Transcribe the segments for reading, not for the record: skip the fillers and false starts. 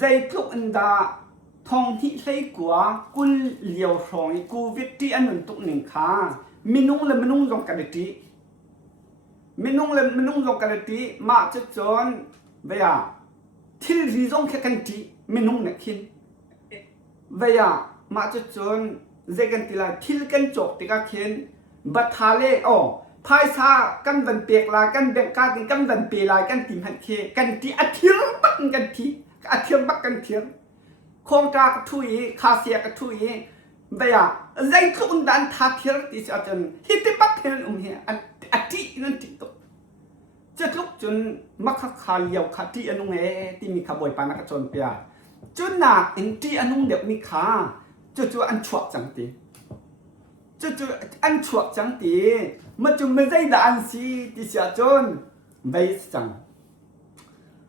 dây lúc anh đã thông thị thấy của quân liều rồi covid ti anh mình tụng nín khá minung dòng cả đi minung dòng cả đi mà chất chọn bây giờ thì gì dòng cái căn ti minung này khi bây giờ mà chất chọn dây căn ti là thì căn chọc thì các khi bắt thà lệ phai xa căn vận bẹt là căn bẹt cá thì căn vận bẹt là căn tìm hạt khê căn ti ăn thiếu bắt căn ti ăn thiếu bắt căn thiếu không tra cái thui khá xe cái thui bây giờ dây cũng đan thà thiếu thì sao chân hít tiếp bắt thêm hier ăn tí nên tí tốt chất lúc chân mắc khá liều khá tí anh ông ấy thì mình khá bồi pan cái chọn bia chân là anh tí anh ông đẹp mình khá cho ăn chuột chẳng tí cho ăn chuột chẳng tí mà chúng mới dây đã ăn xí thì sao chân vậy chẳng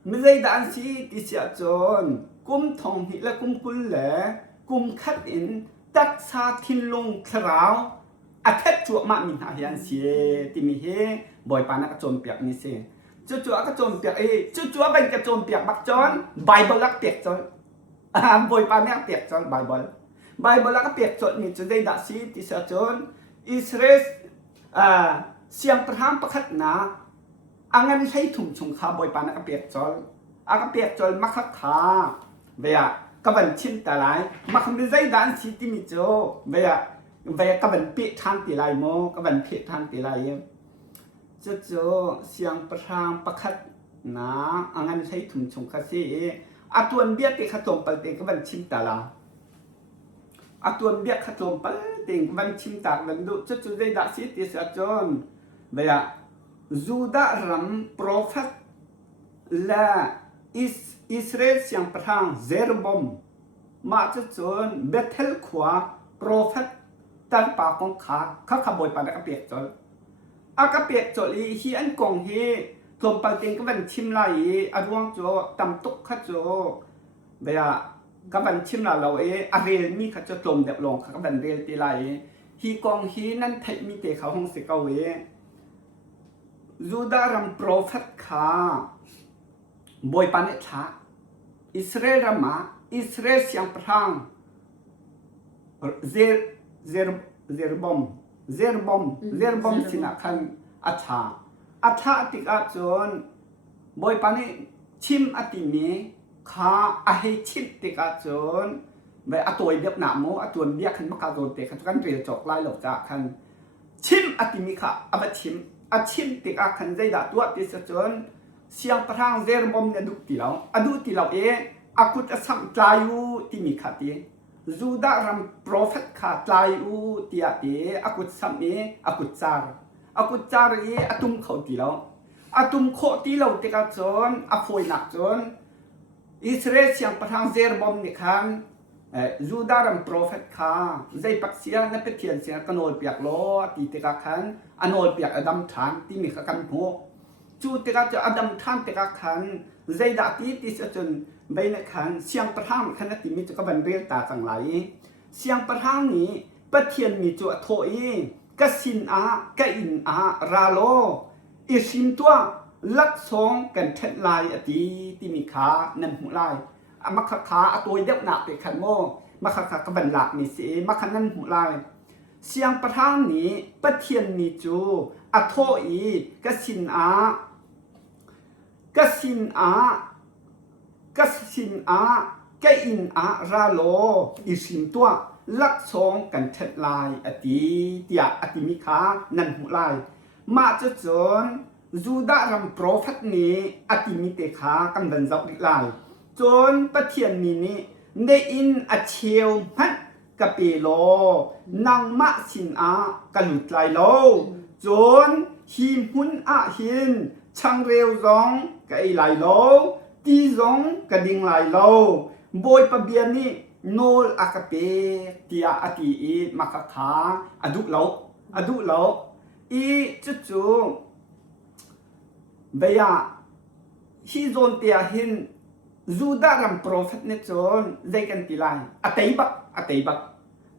mới dây đã ăn xí thì sao chân cung thông hi là cung cung lẽ cung khát in tác xa thiên long khảo khát chuột mà mình hạ hiện xí thì mình he bồi pan cái chọn bia như thế cho cái chọn bia ấy cho bên cái chọn bia bắt chọn Bible lắc bia chọn bồi pan cái bia chọn Bible lắc bia chọn mình cho dây đã xí thì sao chọn Israel siang perham pakat na angan hay thum chung kha boy pan ka pek chol makha kha veya kaban chin ta lai makham de zai dan si ti mi cho veya kaban pe thang ti lai mo kaban pe thang ti lai cho siang perham pakat na angan hay thum chung kha si atuan biat te kha tom pal te kaban chin ta la atuan biat kha tom pal tình văn chim tạc lần độ cho dây đã sĩ thì sẽ chọn vậy à Juda ram prophet là Israel siang prang Jeroboam mà cho chọn Bethel khóa prophet tan pa con khá bồi pa đã biết chọn các biết chọn hi anh công hi thom pa tình cái văn chim lại aduang cho tam túc khá cho vậy à các bạn chim là lâu ấy Ariel mi khá cho trộm đẹp lòng các bạn Ariel thì lại hi con hi nên thấy mi đểเขาkhông sẽ câu ấy Juda ram prophet khá bồi pan ấy khá Israel ram mà Israel siang prang Jeroboam xin akan acha tik a chon bồi pan ấy chim atimi khá ai chít thì cả chốn vậy tuổi đẹp nạm mô tuần biết khăn mắc cả rồi thì khăn rìa chọc lai lộc ra khăn chim atimi khá chim thì cả khăn dây đã tuột thì chốn siang prang Jeroboam ne adu ti lau akut asam tlayu ti mi khá ti Juda ram prophet khá tlayu ti akut sam akut char atum khẩu ti lau thì cả chốn phôi nạc chốn Israel siang patang Jeroboam ni khan Juda ram prophet kha zai paksia na pethian sia kanol piak lo ti te ka khan anol piak adam than ti mi kha kan ho chu te ka adam than te ka khan zai da ti sa chun bai na khan siang patang khan ti mi chu ka ban rel ta chang lai siang patang ni pathian mi chu thoi ka sin ka in ra lo isim tuaลักซองกันเท็ดลายตีมีขานั่นหูลายมักขาตัวเด็กหนักไปขันโมมักขากระบันหลักมีสีมักนั่นหูลายเสียงประทางนี้ปะเทียนมีจูโทอีกสินกอินราโลอิสินตัวลักซองกันเท็ดลายติมีขานั่นหูลายมาจะจนJuda ram prophet ni atimite kha kan dan zau dik lai chon pathian mi ni ne in a cheu phat ka pe lo nang ma sin kalut lai lo chon hi hun hin chang reu zong ka ai lai lo ti zong ka ding lai lo boy pa bian ni nol akape tia ati makakha aduk lo chu bây giờ khi zone tia hin Juda ram prophet ne chon dây kan ti lai atei bak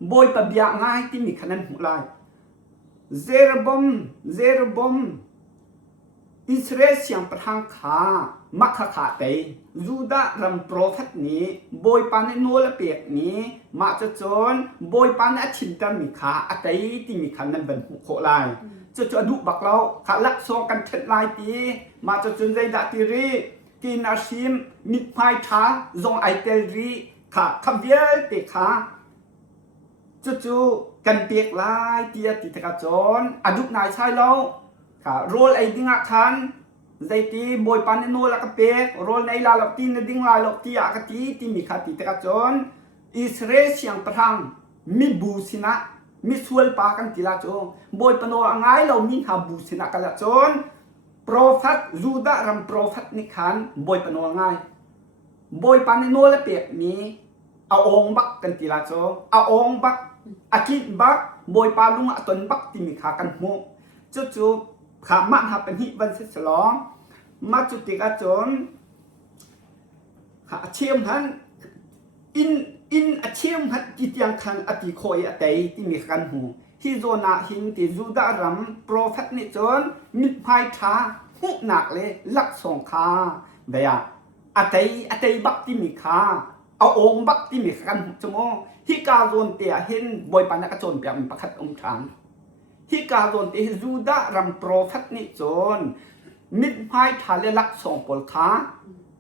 boy pa bia ngai ti mi khanan hu lai Jeroboam Israel siang patang kha มักขาเตยยูดารำโปรเฟตนี้บอยปานโนละเปียกนี้มาจะจนบอยปานชินตามีขาอเตยที่มีขันนั้นเป็นหุโคลายจะดูบักเราขาลักโซกันเท็ดลายตีมาจะจนใจดาติรีกินอาชิมมิดไฟท้าซองไอเตลรีขาขบเยลติขาจูกันเปียกลายเตียติตกจรอดุกนายใช่เราค่ะโรลไอดิ้งอาคันใจตีบอยปันโนละกเปียกโรลในลาลตีนดิ้งลายลตีอากตีที่มีขาติตกจรอิสราเอลเสียงประทังมีบูสินะมีส่วนปากันติลาจงบอยปนอ่างไงเรามีหาบูสินะกันละจนโปรฟัตยูดารำโปรฟัตนิคันบอยปนอ่างไงบอยปันโนละเปียกนี้เอาองบักกันติลาจงเอาองบักอาคิดบักบอยปาลุงตนบักที่มีขากันโมจู่ๆขามันหาเป็นหิวันเสฉลองมาจุติกาจนขาเชี่ยมหันอินอาเชี่ยมหัดจิตยังคันอติโคยอเตยที่มีกันหูฮิโซนาหิงติจูดารัมโปรเฟตนิจนมิดไพชาหุหนักเลยลักสงคาเบียอเตยบักที่มีขาเอาองบักที่มีกันหูจโมฮิกาโซนเตียเห็นบอยปานกจนเปียมประคัดองทางฮิกาโซนเตียจูดารัมโปรเฟตนิจนมิดไพชาเลลักสงปลขา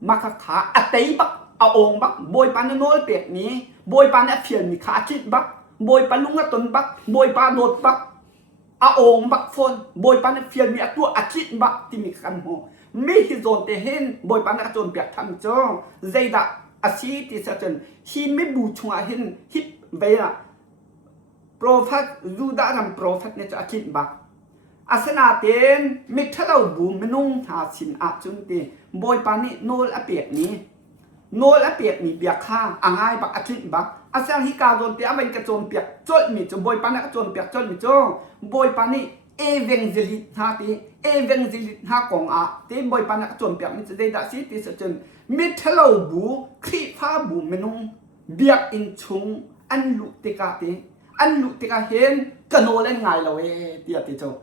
มาขาอเตยบักเอาองบักบอยปานโนลเปียกนี้บอยปานเฟียนมีขาชิดบักบอยปานลุงตนบักบอยปานโนดบักเอาองบักฟอนบอยปานเฟียนมีตัวอาชิดบักที่มีกันโมมีฮิโซนเตเห็นบอยปานกจนเปียกทันจ้องใจดะอาชีติเสจนฮิไม่บูชงเห็นฮิปเบียโปรฟัตยูดารำโปรฟัตเนี่ยจะอาชิดบักอาสนาเตนมิทะเลาบูมนุ่งหาสินอาจุนเตบอยปานนี่โนลอเปียกนี้โนและเปียกมีเบียข้าอ่างไงบักอาทิตย์บักอาเซียนฮิกาโดนเตียเป็นกระโจนเปียกจดมีจะบอยปานกระโจนเปียกจดมีจ้องบอยปานี่เอเวงเจลิตฮาตีเอเวงเจลิตฮากองอาตีบอยปานกระโจนเปียกมีจะได้ดัชตีเสจนมิทะเลาบูคลีฟ้าบูเมนุงเบียกอินชุงอันลุติกาตีอันลุติกาเห็นกโนเล่นไงเราเตียติจ้อง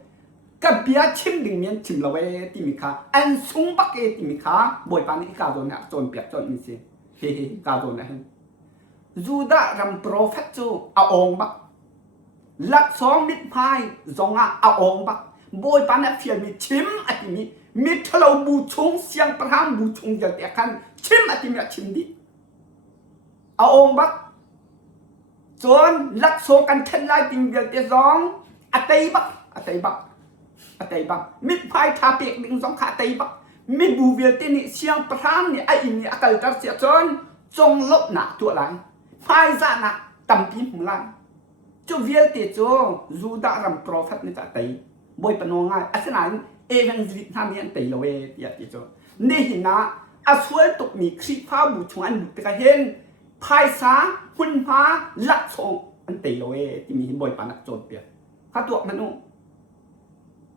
กับเบียชิมดิ่งเมียนชิมเราที่มีขาอันซุงบักที่มีขาบอยปานี่กาโดนเนี่ยจนเปียกจนมีเสียเฮ้กาโดนนะฮะยูดารำโปรเฟตจูเอาองบักลักสองมิดพายจงเอาองบักบอยปานี่เฟียมีชิมอัติมีมิทะเลาบูชงเสียงประหามบูชงอย่างแต่กันชิมอัติมีชิมดิเอาองบักจนลักโซกันเช่นไรจริงอย่างแต่สองอัตยบักอัตยบักมิดพายทาเปียกดึงสองขาเตยบักมิดบูเวียตินี่เสียงประธานนี่ไอ้อินนี่อากาศจัดเสียจนจงลบหนาตัวหลังพายซาหนักต่ำปีหัวหลังจูเวียติจูยูดารำโปรเฟตนี่จะเตยบอยปนง่ายอาศัยเอเวนซิทามีอันเตยเลยที่ติจูนี่หินะอาสวยตกมีคลิปภาพบูชงอันดุตะเห็นพายซาหุ่นพาลักโซอันเตยเลยที่มีบอยปานักโจนเปียข้าตัวมันนู่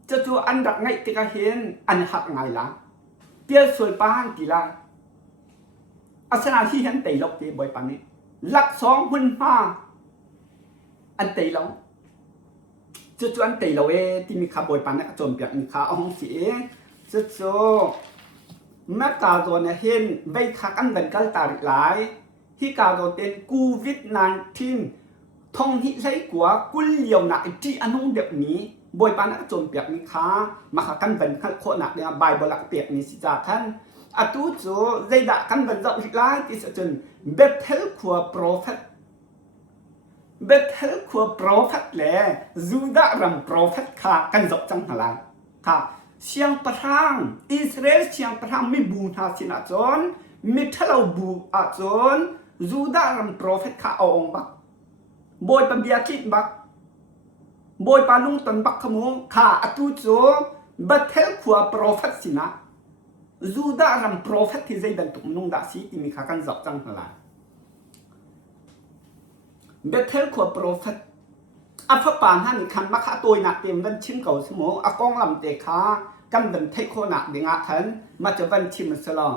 จะจูอันดักไงติกาเห็นอันหักไงล่ะเตี้ยสวยปานกีฬาอาสนาที่เห็นเตยลกตีบ่อยปานนี้หลักสองหุ่นห้าอันเตยลงจะจูอันเตยเราที่มีขาบ่อยปานนักจนเปียกมีขาเอาห้องสีจะจูแม่กาโดนเห็นใบขากันเป็นกัลตาริหลายที่กาโดนเป็นโควิด-19ท่องหิไลกัวกุลเลียวหนักที่อันนู้นเด็กนี้บอยปานักจนเปียกมีขามาหากันเป็นขั้นโคหนักเนี่ยใบบลักเปียกมีสิจาท่านอตูจูใจด่ากันเป็นเจ้าอีกหลายที่สุดจนเบทเทลขัวโปรเฟตแหละจูดารำโปรเฟตขากันจบจังหลายค่ะเสียงประทังอิสราเอลเสียงประทังไม่บูนหาสินะจนมิทะเลาบูอาจนจูดารำโปรเฟตขาเอาองบักบอยปัญญาคิดบักบอยปาลุงตันบักขโมข้าอตูโจบัดเทลขัวโปรเฟตสินะจูดารำโปรเฟตที่ใจดันตุกนุ่งดาสีที่มีขากันจับจังหลายบัดเทลขัวโปรเฟตอัฟปานฮันคันมักขาตัวหนักเต็มวันชิมเก่าสมองอากองลำเตะขากันดันเทโคหนักเดียงอาทันมาจะวันชิมสลอง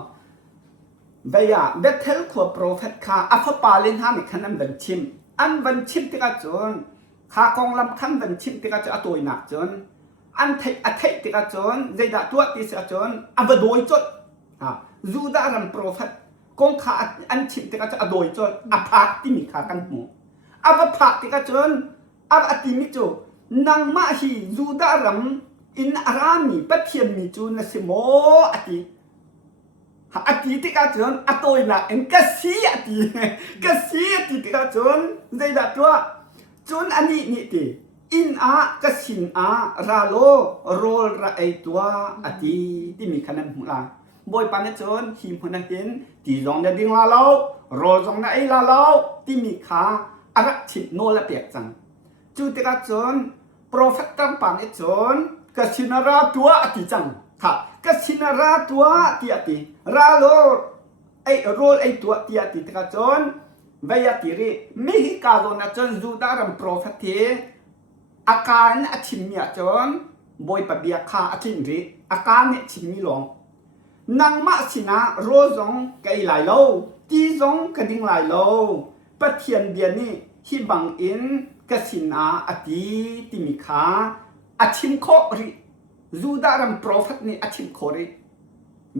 เบียบัดเทลขัวโปรเฟตขาอัฟปาเลนฮันคันนั้นวันชิมอันวันชิมที่กระจนข้ากองลำคันวันชิมที่กระจนตัวหนักจนอันเทติกระจนใจด่าตัวที่เสียจนอันบดอยจด juda ram prophet kong kha an chim te ka cha adoi chon aphak ti mi kha kan mu ava phak te ka chon av ati mi chu nang ma hi juda ram in arami pathian mi chu na simo ati ati te ka chon atoi na en ka si ati te ka chon zai da tua chon ani ni ti in a ka sin a ra lo rol ra ai tua ati ti mi khanan mu la bôi pan chôn him hôn hin ti zong na ding la lo ro zong na ai la lo ti mi kha ara chit no la pek chang chu te ka chon prophet tam pan chon ka sinara tua ati chang kha ka sinara tua ti ati ra lo ai rol ai tua ti ati te ka chon vaya ti ri mi hi ka lo na chon juda ram prophet ti akan achim mi chon bôi pa bia kha achin ri akan ne chim mi long nang ma sina ro zong kai lai lo ti zong ka ding lai lo pathian bian ni hi bang in ka sina ati ti mi kha achim kho ri juda ram prophet ni achim kho ri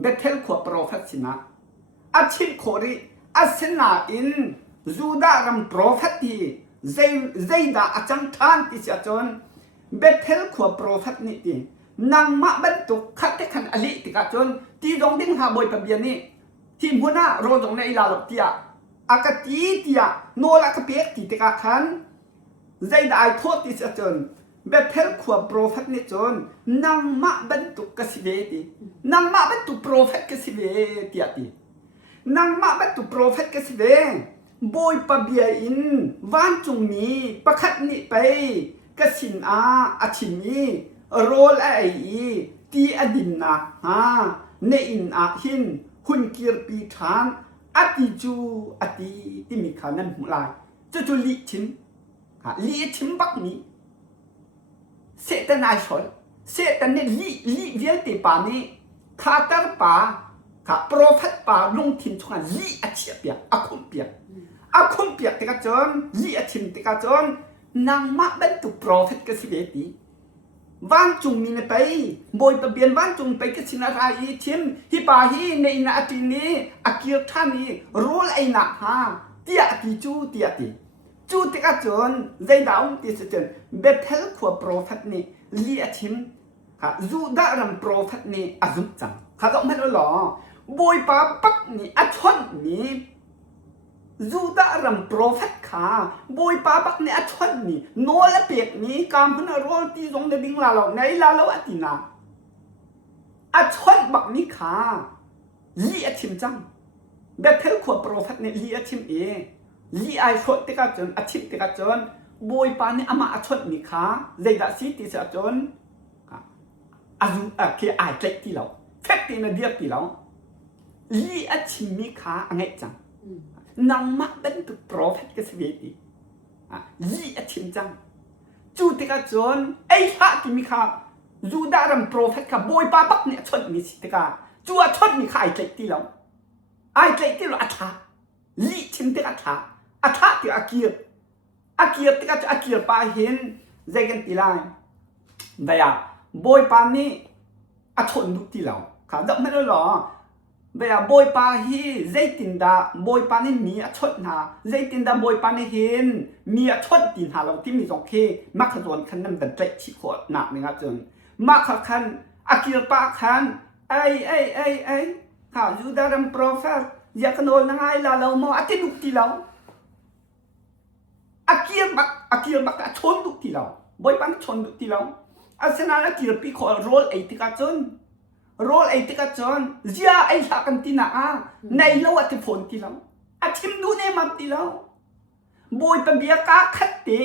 bethel kho prophet sina achim kho ri asena in juda ram prophet ti zai da achang than ti sia chon bethel kho prophet ni ti nang ma ban tu khat te khan ali ti ka chon ti dong ding ha boi pa bian ni ti huna ro dong na ila lok tia akati tia no la ka pek ti te ka khan zai da ai thot ti sa chon bethel khwa prophet ni chon nang ma ban tu ka si ve ti nang ma ban tu prophet ka si ve ti ati nang ma ban tu prophet ka si ve boi pa bia in van chung mi pakhat ni pe ka sin a achim ni rol ai ti adin na ne in a hin hun kir pi than ati chu ati ti mi khanan mulai chu li chim bak ni setan ai sol setan ne li vial te pa ni khatar pa ka prophet pa lung thin chunga li achia pia akhum pia te ka chon li achim te ka chon nang ma ban tu prophet ka si ti van chung mi ne pe boi pa bian van chung pe ka sina ra yi chim hi pa hi ne na ati ni akir than ni rol ai na ha tia ti chu te ka chon zai daung ti se chen bethel khwa prophet ni li achim ha juda ram prophet ni azum chang kha ga man lo boi pa pak ni achon ni juda ram prophet kha boi pa bak ne achon ni no la pek ni kam hna rol ti jong de ding la lo nei la lo atina achon bak ni kha li achim chang bethel khwa prophet ne li achim li ai phot te ka chon achim te ka chon boi pa ni ama achon ni kha zeida si ti sa chon azu ke ai tlek ti lo phek ti na dia ti lo li achim mi kha angai chang nang ma ben tu prophet ka sveti li achim chang chu te ka chon ai ha ki mi kha juda ram prophet ka boi pa bak ne chon mi si te ka chu a chon mi kha ai tlek ti lo atha li chim te ka atha ti akir te ka akir pa hin zegen ti lai daya boi pa ni a chon du ti lo kha dam me lo baya boi pa hi zaitin da boi pa ni mi a chot na zaitin da boi pa ni hin mi a chot tin ha lo ti mi jong ke ma kha zon khan nam da trek chi kho na ni nga chun ma kha khan akir pa khan ai ha juda ram prophet ya kanol na ngai la lo mo ati duk ti lo akir bak a chon duk ti lo boi pa ni chon duk ti lo asena akir pi kho rol ai ti ka chun rol ai te ka chon zia ai sa kan tina nei lo at phone ti lo achim du ne mam ti lo boi pa bia ka khat te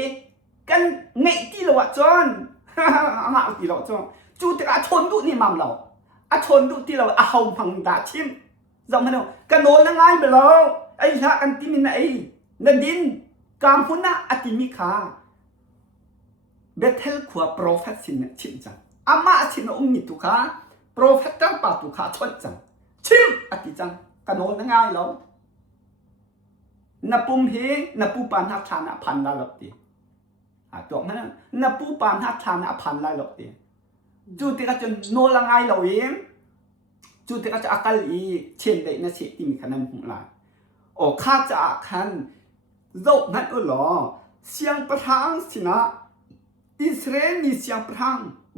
kan nei ti lo wa chon nga ti lo chon chu te ka chon du ni mam lo a chon du ti lo a hau phang da chim zong ma no ka no na ngai be lo ai sa kan ti min ai na din kam huna ati mi kha bethel khwa prophet sin chim cha ama sin mi tu kha prophet tam pa tu kha chon chang chim ati chang kanol na ngai lo na pum hi na pu pan ha thana phan la lok ti to ma na pu pan ha thana phan la lok ti chu ti ka chon no la ngai lo yem จุดที่ก็จะอักลีเช่นใดนะเสียที่มีขนาดหุ่นลายโอ้ข้าจะคันโลกนั้นหรอเสียงประทังสินะอิสราเอลมีเสียงประทัง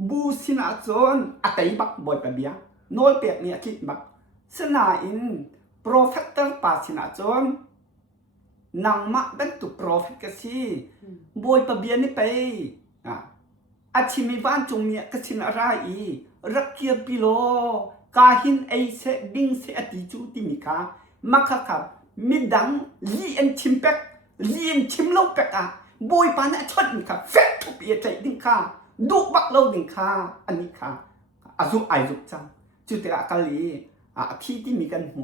บูสินะจนอัตย์บักบ่อยไปเบียโนลเปียกเนี่ยคิดบักสนาอินโปรเฟตเตอร์ปาสินะจนนางมะเป็นตุโปรเฟตก็สิบ่อยไปเบียนี่ไปอาชิมีบ้านจงเมียก็สินะไรรักเกียปิโลกาหินไอเสบิงเสอติจูติมิกามักขับมิดังลีเอ็นชิมเป็กลีเอ็นชิมโลเป็กบอยปานะชดมิกาเฟตทุบเอใจดิ้งคาดูบักโลดิ้งคาอันนี้ค่ะอาซุไอซุจังจุดที่กาลีที่มีกันหู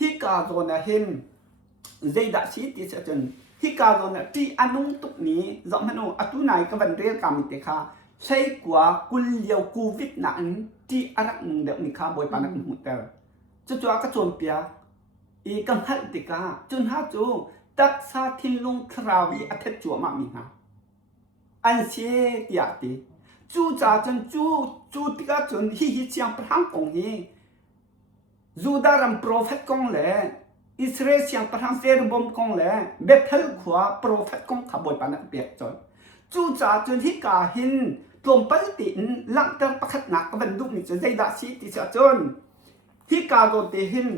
ฮิกาโดนะเห็นใจดัชที่จะจนฮิกาโดนะที่อนุตุกนี้จอมโนอตุนายกับวันเรียกามิเตค่ะใช่กว่ากุลเลียวกูวิดนั้นที่อารักมึงเด็กมีข้าบอยปานักหุ่นเตอร์จู่ๆก็โจมเปียอีกังหัดติกาจนหาจู่ตักซาทินลงคราวีอัฐจั่วมามีนาอันเสียตียตีจู่จ่าจนจู่ติกาจนฮิเชียงพรังกงฮีจูดารัมโปรเฟตกงเล่อิสราเอลเชียงพรังเซรบอมกงเล่เบเทลขวาโปรเฟตกงขับบอยปานักเปียกจนจู่จ่าจนฮิกาหินกลมปฏิทินหลังจากประคัดหนักกับดุนี่จะใจดัชที่จะจนฮิกาโดเตหิน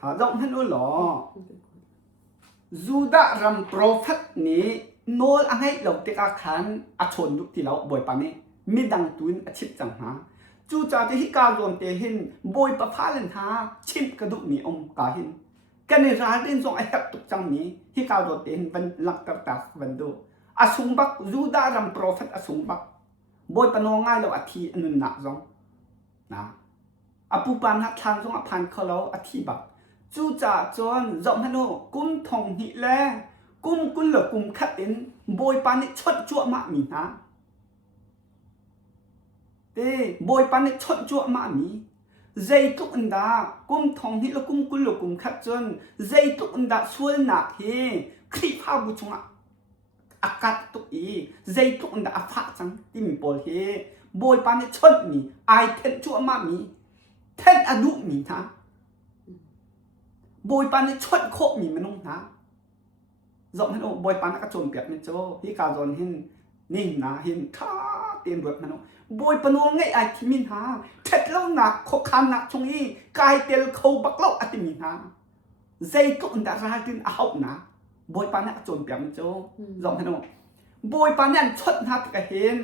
หาดอกมันอุหลอจูดารัมโปรเฟตนี้โนลอันให้เราเตะขันอาชนดุที่เราบ่อยปานนี้มีดังตุนอาชิตจังหาจู่จ่าที่ฮิกาโดเตหินบ่อยประพาเลนหาชิมกระดุมีอมกาหินกันในร้านเรื่องส่งไอ้ตับตุกจังนี้ฮิกาโดเตหินวันหลังจากตักวันดูอาสุงบักจูดารัมโปรเฟตอาสุงบักบอยปนง่ายเราอธิอนุนักจงนะอาปูปันหักทางจงอภันเขาเราอธิบักจู่จ่าจนจอมฮันโนกุ้มทองหิแลกุ้มกุลเหลือกุ้มขัดอินบอยปันนี่ชดจั่วมามีนะเต้บอยปันนี่ชดจั่วมามีใจตุกอันดากุ้มทองหิแล้วกุ้มกุลเหลือกุ้มขัดจนใจตุกอันดาส่วนหนักเฮคลิปภาพบุจงอากาศตุอีใจตุกอันดาฟ้าจังที่มีบอลเฮบอยปันนี่ชดมีไอเทนจั่วมามีเทนอดุมีนะบอยปันนี่ชดโคมีมันน้องนะจอมฮันโอบอยปันนักโจมเปียกมันโจที่กาจอนหินนี่นะหินข้าเตียนแบบมันบอยปนวงไงไอที่มินหาเท็ดเล่าหนักโคคันหนักชงอีกายเตียนเขาบักเล่าอติมินหาใจตุกอันดาราดินเอานะบอยปันนักโจมเปียกมันโจจอมฮันโอบอยปันนั่นชดนักกะเห็น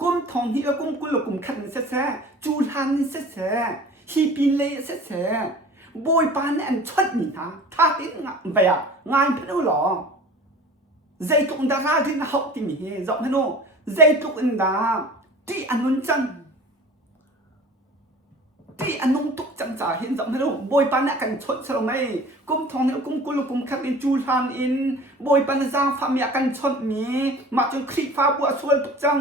กุ้มทองที่กุ้มกุลกุ้มขันเสะจูทันเสะฮีปินเลยเสะบอยปานนี่อันชดนี่นะถ้าติดงานไปงานเพื่อนหรอใจตุกอันดาราที่น่าหกที่มีเฮจบให้โน่ใจตุกอันดาที่อันนุนจังที่อันนุนตุกจังจ่าเห็นจบให้โน่บอยปานนี่กันชดใช่ไหมกุ้มทองเนี่ยกุ้มกุลกุ้มขัดอินจูทานอินบอยปานจางฟามีกันชดมีมาจนคลิปฟ้าบัวส่วนตุกจัง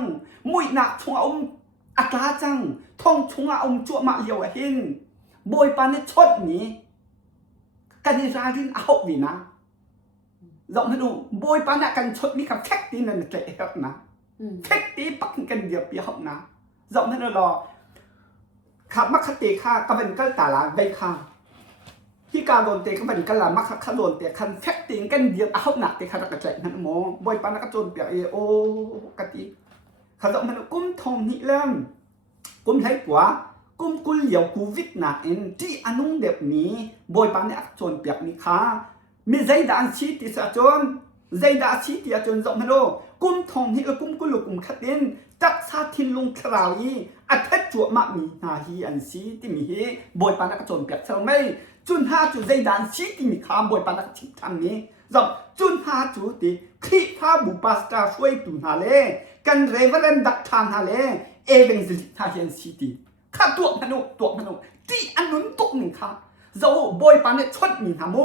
มุยหนักชงอมอัตราจังท่องชงอมจั่วมาเลียวเห็นบอยปานนี่ชดนี้กันในร้านที่เอาวีนะลองให้ดูบอยปานนี่กันชดนี้กับแท็กตีนั่นเกลียดนะแท็กตีปักกันเดียวเปียกนะลองให้ดูรอขับมักขตีข้าก็เป็นก็ตาลาใบข้าที่การโดนเตะก็เป็นก็ลามักขโดนเตะคันแท็กตีกันเดียวเอาหนักเตะขาดกระจายนั่นโมบอยปานนี่ก็โจนเปียกโอ้กะตีขาลองให้ดูกุ้มทองนี่เล่มกุ้มไหลกว่ากุ้มกุลเหลียวกูวิดหนักเองที่อนุเด็บนี้บอยปานนี่จนเปียกนี่ค่ะมีใจด่านชีติสะจนใจด่านชีติจนจบมาโลกุ้มทองนี่กุ้มกุลกุ้มขัดเองจักซาทินลงคราวอีอัฐจั่วมามีนาฮีอันชีที่มีเฮบอยปานนี่จนเปียกเท่าไหมจุนหาจุใจด่านชีที่มีค่ะบอยปานนี่ทิศทางนี้จบจุนหาจุติคลิพาบุปผาสตาช่วยตุนหาเลกันเรเวอเรนดักทานหาเลเอเวนซิลิทาเฮียนชีติข้าตัวมนุษย์ที่อันนั้นตุกหนึ่งค่ะเราบอยปานเนี่ยชดมีหาโม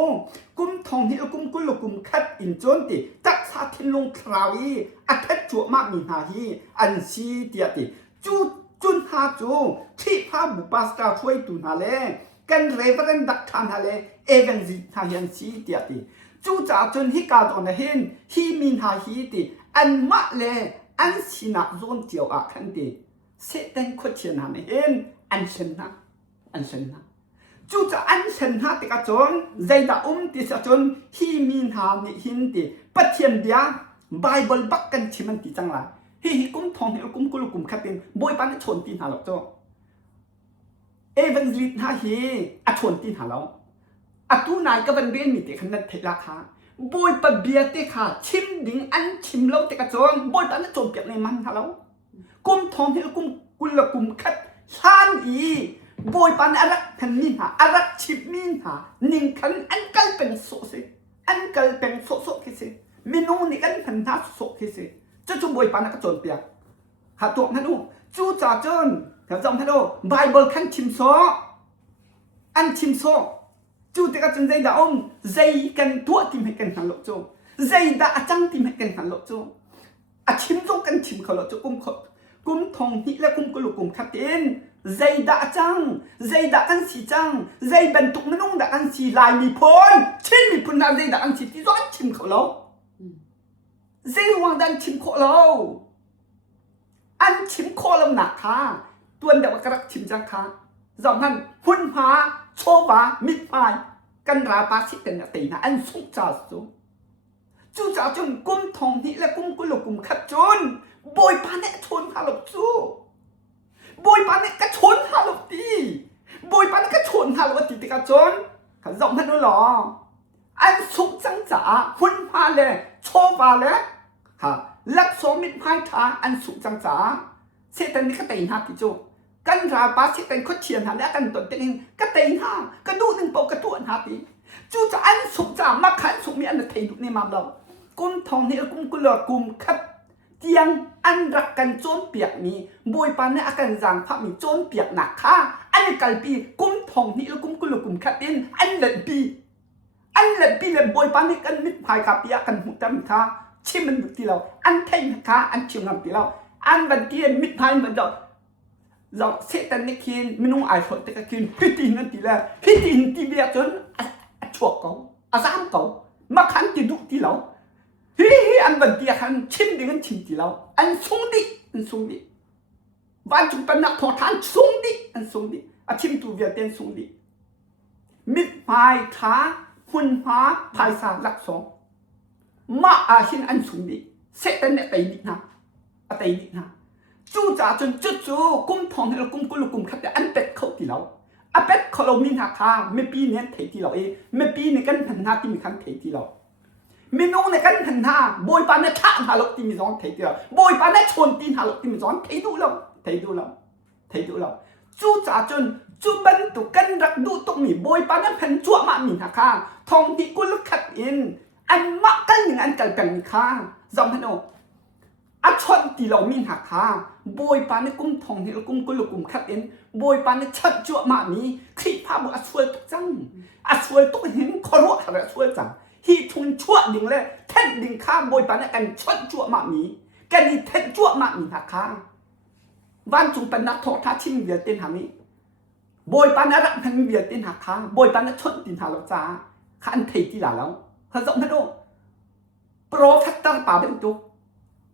กุ้มทองที่กุ้มกุลกุ้มคัดอินจนติจักซาทินลงคราวอีอัฐจั่วมามีหาฮีอันชีเตียติจุนหาจูที่พาบุปผาสตาช่วยตุนหาเลกันเรเวอเรนดักทานหาเลเอเวนซิทาเฮียนชีเตียติจูจ่าจนฮิกาตอนเห็นฮีมินหาฮีติอันมะเลอันชินาโซนเจียวอาคันติเสด็จขดเชียนหาเห็นอันเชนนะ อันเซนนะจูจะอันเซนฮะติกาจนใจดาติสะจนฮีมีนหานิหินติปัจเจียนเดียไบเบิลบักกันชิมันติจังไรฮีกุมทองเฮกุมกุลกุมขัดเป็นบอยปันชนตีนหาหลอกโจเอเวนลิตฮะฮีอัชนตีนหาเราอัตุนายก็เป็นเรียนมีติขนาดเทราคาบอยปะเบียติค่ะชิมดิ่งอันชิมเราติกาจนบอยปันชนเปียกในมันหาเรากุมทองเฮกุมกุลกุมขัดชานอีบอยปันอารักขันมินหาอารักชิบมินหานิ่งขันอันกัลเป็นโซเซอันกัลเป็นโซโซคิเซมินูนี่กันพันทัสโซคิเซจะจุบอยปันนักจนเปียกหาตัวนั่นดูจูจ่าจนเดี๋ยวจำให้ดูไบเบิลขันชิมโซอันชิมโซจูติกาจนใจดาใจกันตัวทีมให้กันหันหลบโจใจดาจังทีมให้กันหันหลบโจอาชิมโจกันชิมเขาหลบโจกุมทองนี่และกุมกุลกุมขัดเองใจดาจังใจดากันสีจังใจบรรทุกไม่นุ่งดากันสีลายมีพลชิมมีพลนาใจดากันสีที่ร้อนชิมเขาเราใจวางดันชิมเขาเราอันชิมโคลำหนักค่ะตัวเด็กกระชิมจังค่ะสองนั้นหุ่นหาโชวามิดไม้กันราปาสิกันเนี่ยตีนะอันสุกจ่าสุจูจ่าจนกุมทองนี่และกุมกุลกุมขัดจนบอยปานเนี่ยชนหาหลบจูบอยปานเนี่ยก็ชนหาหลบตีบอยปานเนี่ยก็ชนหาหลบตีติกาจนขันสองพันนู้นหรออันสุกจังจ่าหุ่นหาเลยโชวาเลยฮะลักโซมิดไม้ทาอันสุกจังจ่าเสร็จแต่นี้ก็ตีหาติจูกันราปาสิกันเขาเชียนหาแล้วกันตนเองก็ตีหากระดูหนึ่งโปกระตัวหาตีจูจะอันสุกจ่ามาขันสุกมีอันเทดุในมาเรากุมทองนี่กุมกุลกุมคัดเตียงอันรักกันโจนเปียกนี้บอยปานเนี่ยอาการจางพระมีโจนเปียกหนักค่ะอันกลปีกุมทองนี่กุมกุลกุมคัดเองอันเล็ดปีเลยบอยปานเนี่ยกันมิดพายกับเปียกันหุดตั้มค่ะชิมมันบุตรเราอันเทงค่ะอันชิมงามตีเราอันบันเทียนมิดพายมันเราเสตันนี่คินไม่นุ่งไอโฟนแต่ก็คินพิธีนั่นตีแล้วพิธีตีเบียจนฉวกเขาสามเขามาขันตีดุตีเราอันบันเทียขันชิมดีกันชิมตีเราอันส่งดิวันจุเป็นนักทอทานส่งดิอันส่งดิอาชิมตัวเบียเต้นส่งดิมิดพายขาหุ่นหาพายสาลักสองมาอาชินอันส่งดิเสตันเนี่ยตีดินะตีดินะจูจ่าจนจูกุมทองให้เรากุมกุลกุมขัดแต่อันเป็ดเขาที่เราอันเป็ดเขาเรามีหาคาไม่ปีนี้เทที่เราเองไม่ปีนี้กันพันหาที่มีคันเทที่เราไม่น้องในกันพันหาบอยปานเนี่ยท่าหาเราที่มีซ้อนเทที่เราบอยปานเนี่ยชนตีนหาเราที่มีซ้อนเทดูเราจูจ่าจนจูบันตุกันรักดูตรงนี้บอยปานเนี่ยพันจั่วมามีหาคาทองที่กุลขัดอินอันมักกันอย่างอันกันกันมีคาจอมพนอัชนตีเรามีหักขาบอยปานในกุ้มทองที่เรากุ้มกุลกุ้มขัดเอ็นบอยปานในชัดจั่วมามีคลิปภาพอัศวยตุกจังอัศวยตุกเห็นขรัวอะไรอัศวยจังฮีทุนชั่วดิ่งเลยเท่นดิ่งข้าบอยปานในกันชัดจั่วมามีแกนี่เท่นจั่วมามีหักขาวันจุงเป็นนักโทษท่าชิมเบียเต้นหามีบอยปานในรักพันเบียเต้นหักขาบอยปานในชนตินหาเราจ้าขันเทที่หลาแล้วเขาส่งให้ดูโปรเฟสเตอร์ป่าเป็นตุก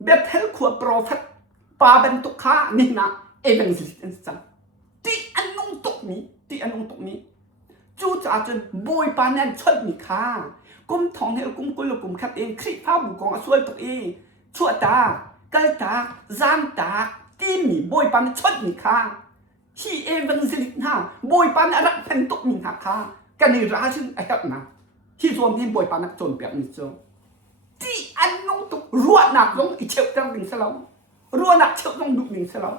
เบ็ดเทลขวบโปรเฟสปาเป็นตุกข้านี่นะเอเวนซิสเอนซังที่อันนุ่งตุกนี้จูจ่าจนบอยปานนั่นชดมีข้ากุมทองเฮลกุมกุลกุมขัดเองคลิปภาพบุกองสวยตุกเอชั่วตากลตาจามตาที่มีบอยปานชดมีข้าที่เอเวนซิสนะบอยปานรักเป็นตุกมีหักข้ากันนี่ราชินไอ้ครับนะที่ส่วนที่บอยปานนักจนเปียกนี่เจ้าที่อันนุ่งตุกรัวหนักลงอีเชี่ยวจังดิ่งสลองรัวหนักเชี่ยวลงดุดิ่งสลอง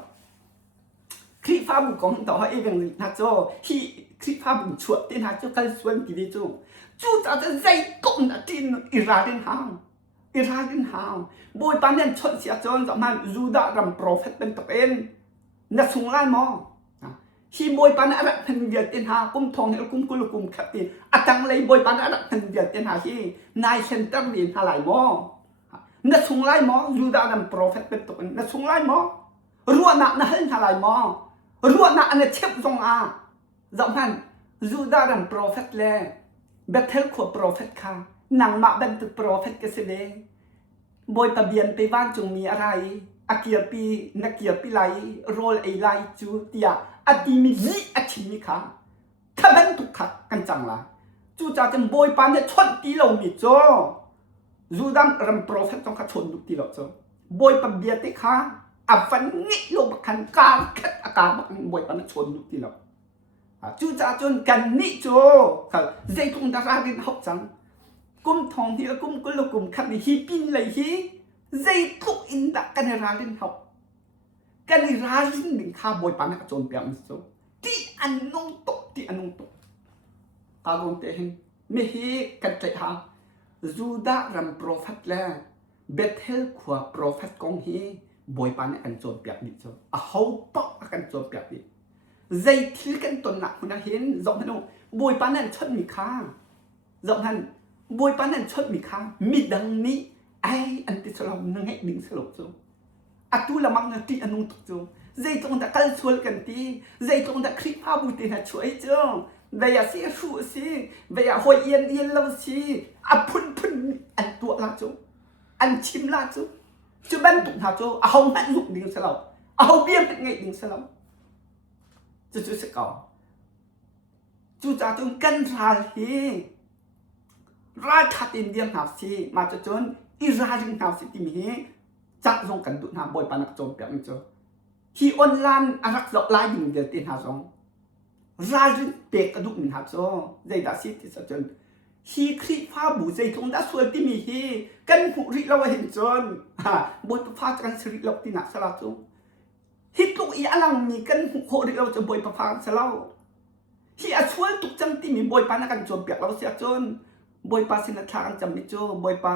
คลิปภาพบุกของต่อให้เองนะเจ้าที่คลิปภาพบุกชั่วที่นะเจ้ากันส่วนกี่ดีจูจะใจกงนะที่อิราดินฮาวบอยปานเนี่ยชดเสียจนสมัยยูดารำโปรเฟสเป็นตัวเองนักสงไล่มอฮีบอยปานอะไรพันเดียเต็นหากุมทองให้กุมกุลกุมขัดตีอัตังเลยบอยปานอะไรพันเดียเต็นหาฮีนายเซนเตอร์เรียนหาหลายมอนักสงไล่มอยูดารำโปรเฟสเป็นตัวเองนักสงไล่มอรัวหนักนะเห็นหาหลายมอรัวหนักอันนี้เช็บทรงอาสมัยยูดารำโปรเฟสเลยเบทเทลขวบโปรเฟสค่ะหนังมาเป็นตัวโปรเฟสกันเสียเลยบอยปะเบียนไปบ้านจงมีอะไร akia pi nakia pi lai roll ai lai chu tia ati mi li achi mi kha thaban tu kha kan chang la chu cha chen boy pan ne chon ti lo mi cho zudam ram prophet tong kha chon du ti lo cho boy pa bia te kha a fan ngi lo ba kan ka khat aka ba boy pan ne chon du ti lo chu cha chon kan ni cho kha zai tung da ra din hok chang kum thong thi kum kul lo kum khat ni hi pin lai hi zai tuk in da kan ra din hok kan ra din din kha boy pan ne chon piam so ti anong to agong te hin me hi kan tre ha zuda ram prophet la bethel khwa prophet kong hi boy pan ne kan chon piap ni so a ho pak kan chon piap ni zai thil kan ton na kuna hin zong hanu boy pan nan chot mi kha zong han boy pan nan chot mi kha mi dang ni ai an ti salom nang ngai ding salom so atu la mang na ti anung tuk so zai tong da kal chul kan ti zai tong da khri pha bu ti na chuai cho về à xí phụ xí về à hồi yên lâu xí à phun ăn tuột là chú ăn chim là chú ban tụng hả chú à không hạnh dụng đình sao lâu à không biết ngày đình sao lâu chú sẽ có chú cha chú cân ra thì ra khát tiền điên hảo xí mà cho chú đi ra đình hảo xí tìm hi chắc dùng cần tụng hàm bồi bàn nạp trộm bẹo cho khi online à rắc rộng lại đình giờ tiền hảo giống ra rừng bẹtกระดูกmình hạt cho dây đã xịt thì sao chân khi khi pha bù dây thùng đã xuôi tí mì hi căn phụ rị lâu hiện chân bôi pha căn sự rị lâu tí nát sao chú hít tụ ý lăng mì căn hộ rị lâu cho bôi pha sao lâu hi xuôi tụ chân tí mì bôi pha nó căn chuột bẹt lâu xẹt chân bôi pha xin là thang chậm mì cho bôi pha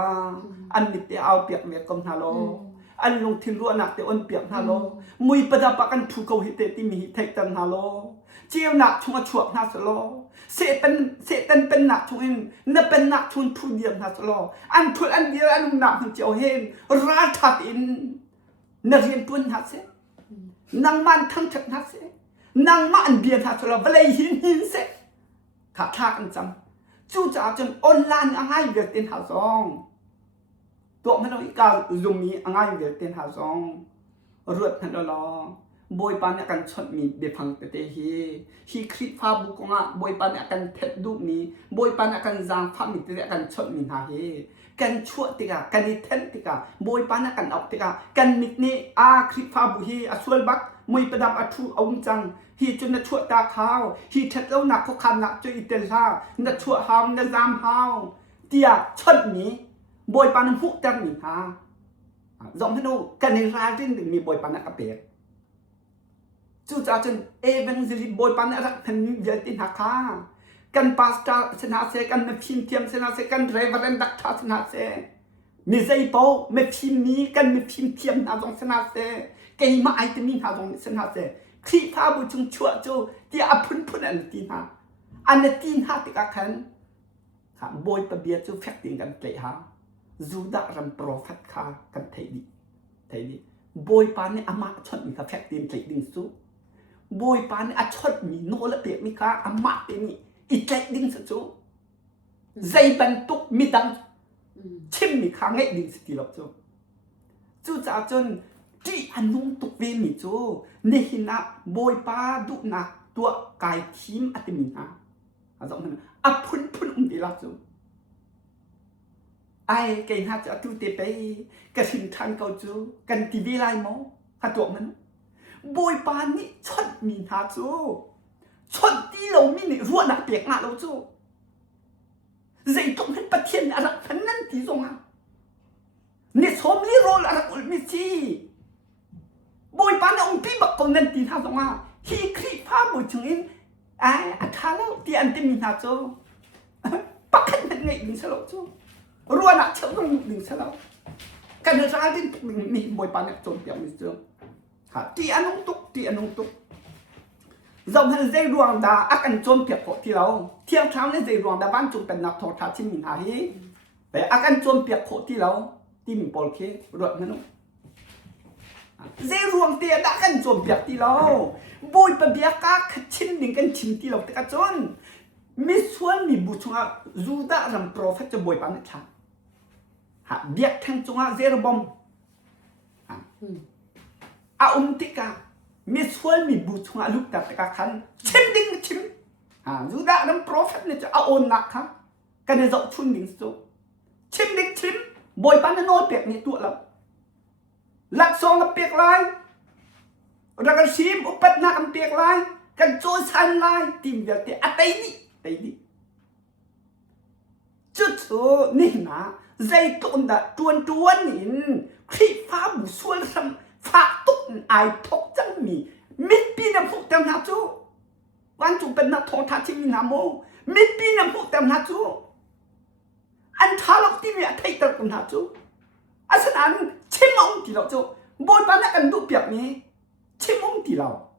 ăn mì té ao bẹt mẹ công hà lô ăn lông thiên lúa nạc té ôn bẹt hà lô mùi bờ đạp căn thủ cầu hít té tí mì thay tân hà lôเจียวหนักชงชวกนาสโลเสเป็นหนักชงเองนับเป็นหนักชงทุเดียมนาสโลอันทุอันเดียวอันหนักเจียวเฮงราทัดอินนักเรียนปุ่นนาเสนางมันทั้งจักนาเสนางมันเบียนาสโลเวลาหินเสขาดกันจำจู่จ่าจนออนไลน์ง่ายเกิดเต็นหาซองตัวมันเราอีกาลุงมีง่ายเกิดเต็นหาซองรวดทันรอบอยปานกันชดมีเบพังเตฮีคริฟาบุกงะบอยปานกันเท็ดดูมีบอยปานกันจางฟามีเตกันชดมีหาเฮกันชั่วติกากันนิเทนติกาบอยปานกันออกติกากันมิดนี่คริฟาบุฮีอสวลบักมวยประดับอทูเอาจังฮีจนนัชั่วตาขาวฮีเท็ดแล้วหนักเขาคันหนักจนอิเตล่านัชั่วหามนัจามหาวเตียชดมีบอยปานหุกจังมีหาจอมพนูกันในราจินมีบอยปานกระเปียจู่จ่าจนเอเวนซิลิบอยปันรักพันเยตินหักขากันปาสตาสนาเซกันไม่พิมเทียมสนาเซกันเรเวอเรนดักทาสนาเซมีใจโปไม่พิมนี้กันไม่พิมเทียมนาจงสนาเซเกยมาไอติมินหาจงสนาเซคลีพาบุจุงชั่วจู่ที่อพุนอันตีนหาอันตีนหาติกาขันค่ะบอยปะเบียจู่แฟกติงกันเกยหาจูดารัมโปรเฟตขากันไทยดีบอยปานเนี่ยอามาชนมีกับแฟกติงเกยดิงสู้บอยปานอัดชดมีโนละเปียกมีค่าอามาเตนี่อีกแกดิ้งสุดจูใจบรรทุกมีดังชิมมีค่าไงดิ้งสติหลอกจูจ่าจนที่อันนุ่งตุกเวมีจูในหินะบอยปาดุนักตัวกายทีมอัตมินะอาจารย์นั้นอับพุนดีละจูไอ้เก่งฮะจะตูเตไปกระชินทันเกาจูกันทีวีไลน์มอฮัตตัวมันบอยปานนี่ชดมีหาจูชดที่เรามีนี่รัวนักเปียกงาเราจูใจตรงนั้นประเทศอะไรพันนั่นที่ตรงอ่ะเนี่ยสมลีโรลอะไรอุลมิซีบอยปานเนี่ยองค์พี่บักคนนั้นที่ท่าตรงอ่ะฮีครีพาบุญชงอินอัฐาแล้วที่อันที่มีหาจูปักขันนั่นไงดึงสลบจูรัวนักเชื่อตรงดึงสลบกันร้ายที่มีบอยปานเนี่ยโจมเปียกมิจูที่อันนุ่งตุกdòng hình dây ruộng đã ăn trôn piệt hộ thì lâu theo tháng lên dây ruộng đã ban chungเป็นนักโทษทัศน์mình hả hi để ăn trôn piệt hộ thì lâuที่mình bol kia ruộng nữa dây ruộng tiền đã ăn trôn piệt thì lâu bôi bờ bia cá chín đỉnhกันchín thì lâu tất cả trôn mi xuân mi bù chung à dù đã làm prophet cho bôi bán được hả bia thằng chung à zero bomb tika mi sual mi bu chunga luk ta ka khan chim ding chim zu da nam prophet ne cha on nak kha kan ne zau chun ding so chim ding chim boy pan no pek ni tu la lak song ka pek lai ra kan sim upat na kan pek lai kan choi san lai tim ya te atai ni chút số nè na dây tụn đã tuôn in khi phá bù xuân xăm phá tụn ai thóc chẳng mít pi nằm phụ tem hạt chú quan chủ bên nằm thong thà chim nằm mô mít pi nằm phụ tem hạt chú anh thà lộc tim mẹ thấy tao cũng hạt chú anh xin anh chim ông thì lộc chú bôi bán lại ăn đục biếc mi chim ông thì lộc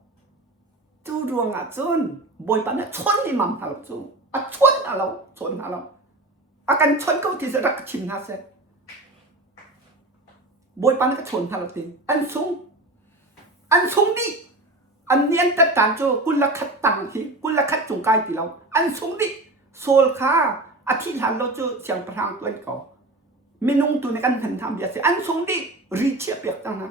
chú ruộng chôn bôi bán lại chôn đi mắm hạt lộc chú chôn hạt lộc akan chon kau ti serak chim ha se boy pan ka chon ha lo ti an sung di an nian ta tan cho kun la khat tang thi kun la khat chung kai ti lo an sung di sol kha athi han lo chu siang prang tuen ko minung tu ne kan than tham bia se an sung di ri chia piak tang na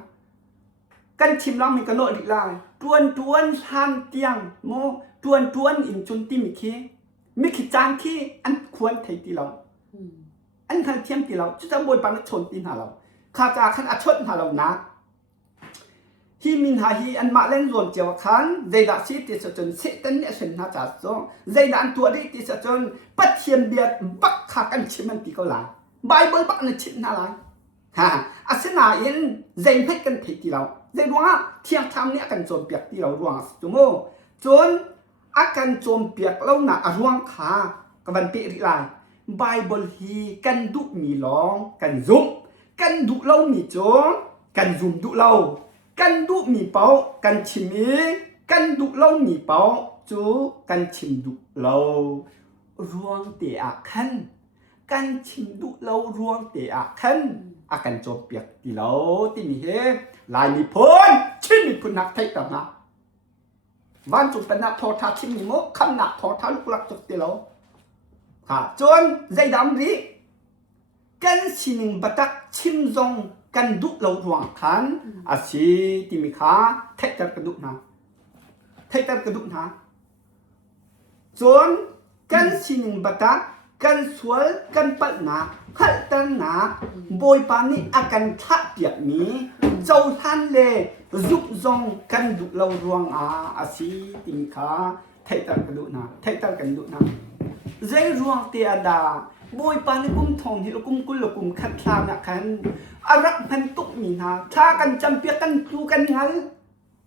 kan chim lam mi ka lo ri lai tuan han tiang mo tuan in chun ti mi khi chang khi an khuan thei ti lo anh thằng chiêm thì lâu, chúng ta bồi bán chôn tin hà lâu, khá cha khăn chốt hà lâu ná, hi min hà hi anh mạ lên ruộng chiều khán, dây đã xí thì sẽ chôn sẽ tên nhẹ sinh hà trả số, dây đã anh tua đi thì sẽ chôn bất hiền biệt bắc khá căn chim anh tí câu lại, bài bơi bắc là chim hà lại, xin là yên dây hết căn thị tí lâu, dây đúng á, thiêng tham nhẹ căn chôn biệt tí lâu ruộng đúng không, chôn căn chôn biệt lâu nà ruộng khá, các bạn bị lại. Bible hi kan du mi long kan du lâu mi cho kan zoom du lâu kan du mi pao kan chim kan du lâu mi pao chú kan chim du lâu ruang te a khan kan chim du lâu ruang te a khan akan cho piak ti lâu ti mi he lai mi phon chin mi phun nak thai ta na van chu pan nak tho tha chim mi mo kham nak tho tha luk lak chok ti lâu chôn dây đám rí căn xin bắt tắc chim rong căn đúc lâu ruộng khán xí tìm khá thay tật cái đúc na chôn căn xin bắt tắc căn suối căn bận na khát tan na bồi pan ni akan thắt tiệt mí dâu than lê giúp rong căn đúc lâu ruộng xí tìm khá thay tật cái đúc na dây ruộng tia đà bôi pan kum thong hi kum kul kum khat thla na khan arak phan tuk mi na tha kan champia kan tu kan ngal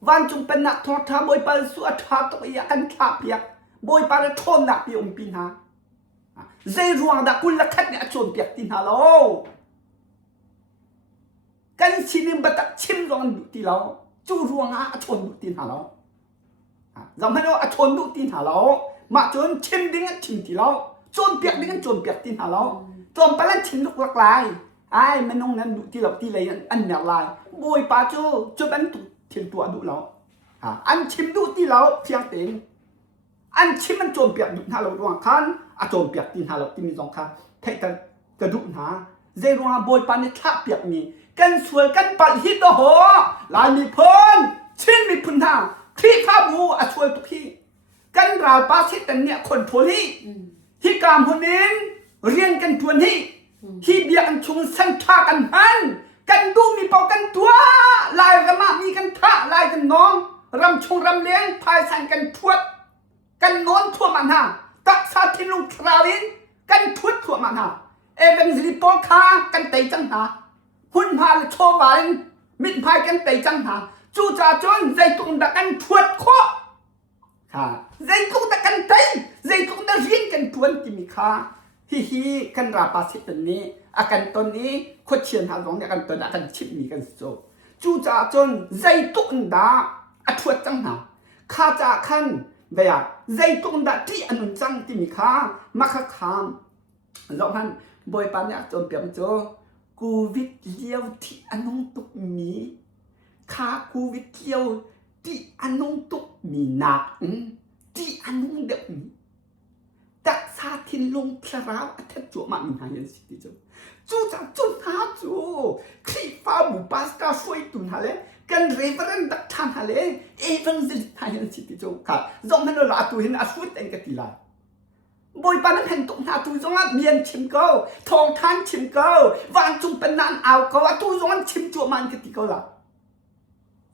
van chung pen na tho tha bôi pan su tha to ya kan tha pia bôi pan thon na pi pin ha dây ruộng da kul la khat ni chon pia tin ha lo kan sinim batak chim rong ti lo chu ruộng chon tin ha lo dòng nó chon tin ha lo mà chôn chim đinh ăn chim thì lâu chôn biếc đinh ăn chôn biếc tin hả lâu chôn phải lên chim lúc lắc lại ai mình nông nên đủ ti lộc ti lấy ăn nẹo lại bôi pa cho bánh tụ thiên tụ đủ lâu ăn chim đủ ti lâu phiang tiền ăn chim ăn chôn biếc đủ hả lâu ruộng khăn chôn biếc tin hả lâu tin mình dòng khăn thấy cái đủ hả dây ruộng bôi pa này tháp biếc mi căn suối căn bận hít đó hổ lại mi phun chim mi phun thang khi phá bu suối tụ khiกันราปาสิตันเนี่ยคนทัวลี่ที่กามคนนี้เรียนกันทวนที่เบียกันชุงสันทากันหันกันดูมีเป่ากันตัวลายกันมามีกันท่าลายกันน้องรำชงรำเลี้ยงพายสันกันทวดกันโน้นทั่วมันฮะตักซาทิลุทราวินกันทวดทั่วมันฮะเอเวนซิลิปอลคากันเตยจังหาหุ่นพาลโชว์วันมิดพายกันเตยจังหาจูจ่าจนใจตุงดักกันทวดข้อdây cũng đã căn tay dây cũng đã riêng căn tuôn thì mi kha hi căn ra pa sit ni căn ton ni khuất chiên hà giống căn ton căn chip mi căn số chú cha chôn dây tuôn đã thuột chẳng nào kha cha khăn vậy dây tuôn đã tri anh chẳng thì mi kha mà kha kham giống han bồi pan nhạc chôn biếm cho covid liêu thì anh tục mi kha covid liêu ti anong tuk mina ti anong dep mi tak sa tin long klarao atet chu ma min hayan si ti chu cha chu ha chu khi fa bu pas ka soi tun ha le กันเรเวอเรนดักทานฮาเลเอวังเจลิไทยนสิติโจค่ะจอมมันละตุหินอสุดเองกติลาบอยปานั้นเห็นตุกนาตุจงอัดเมียนชิมเกาทองทานชิมเกาวางจุงเป็นนานเอาเกาตุจงอัดชิมจัวมันกติเกาละ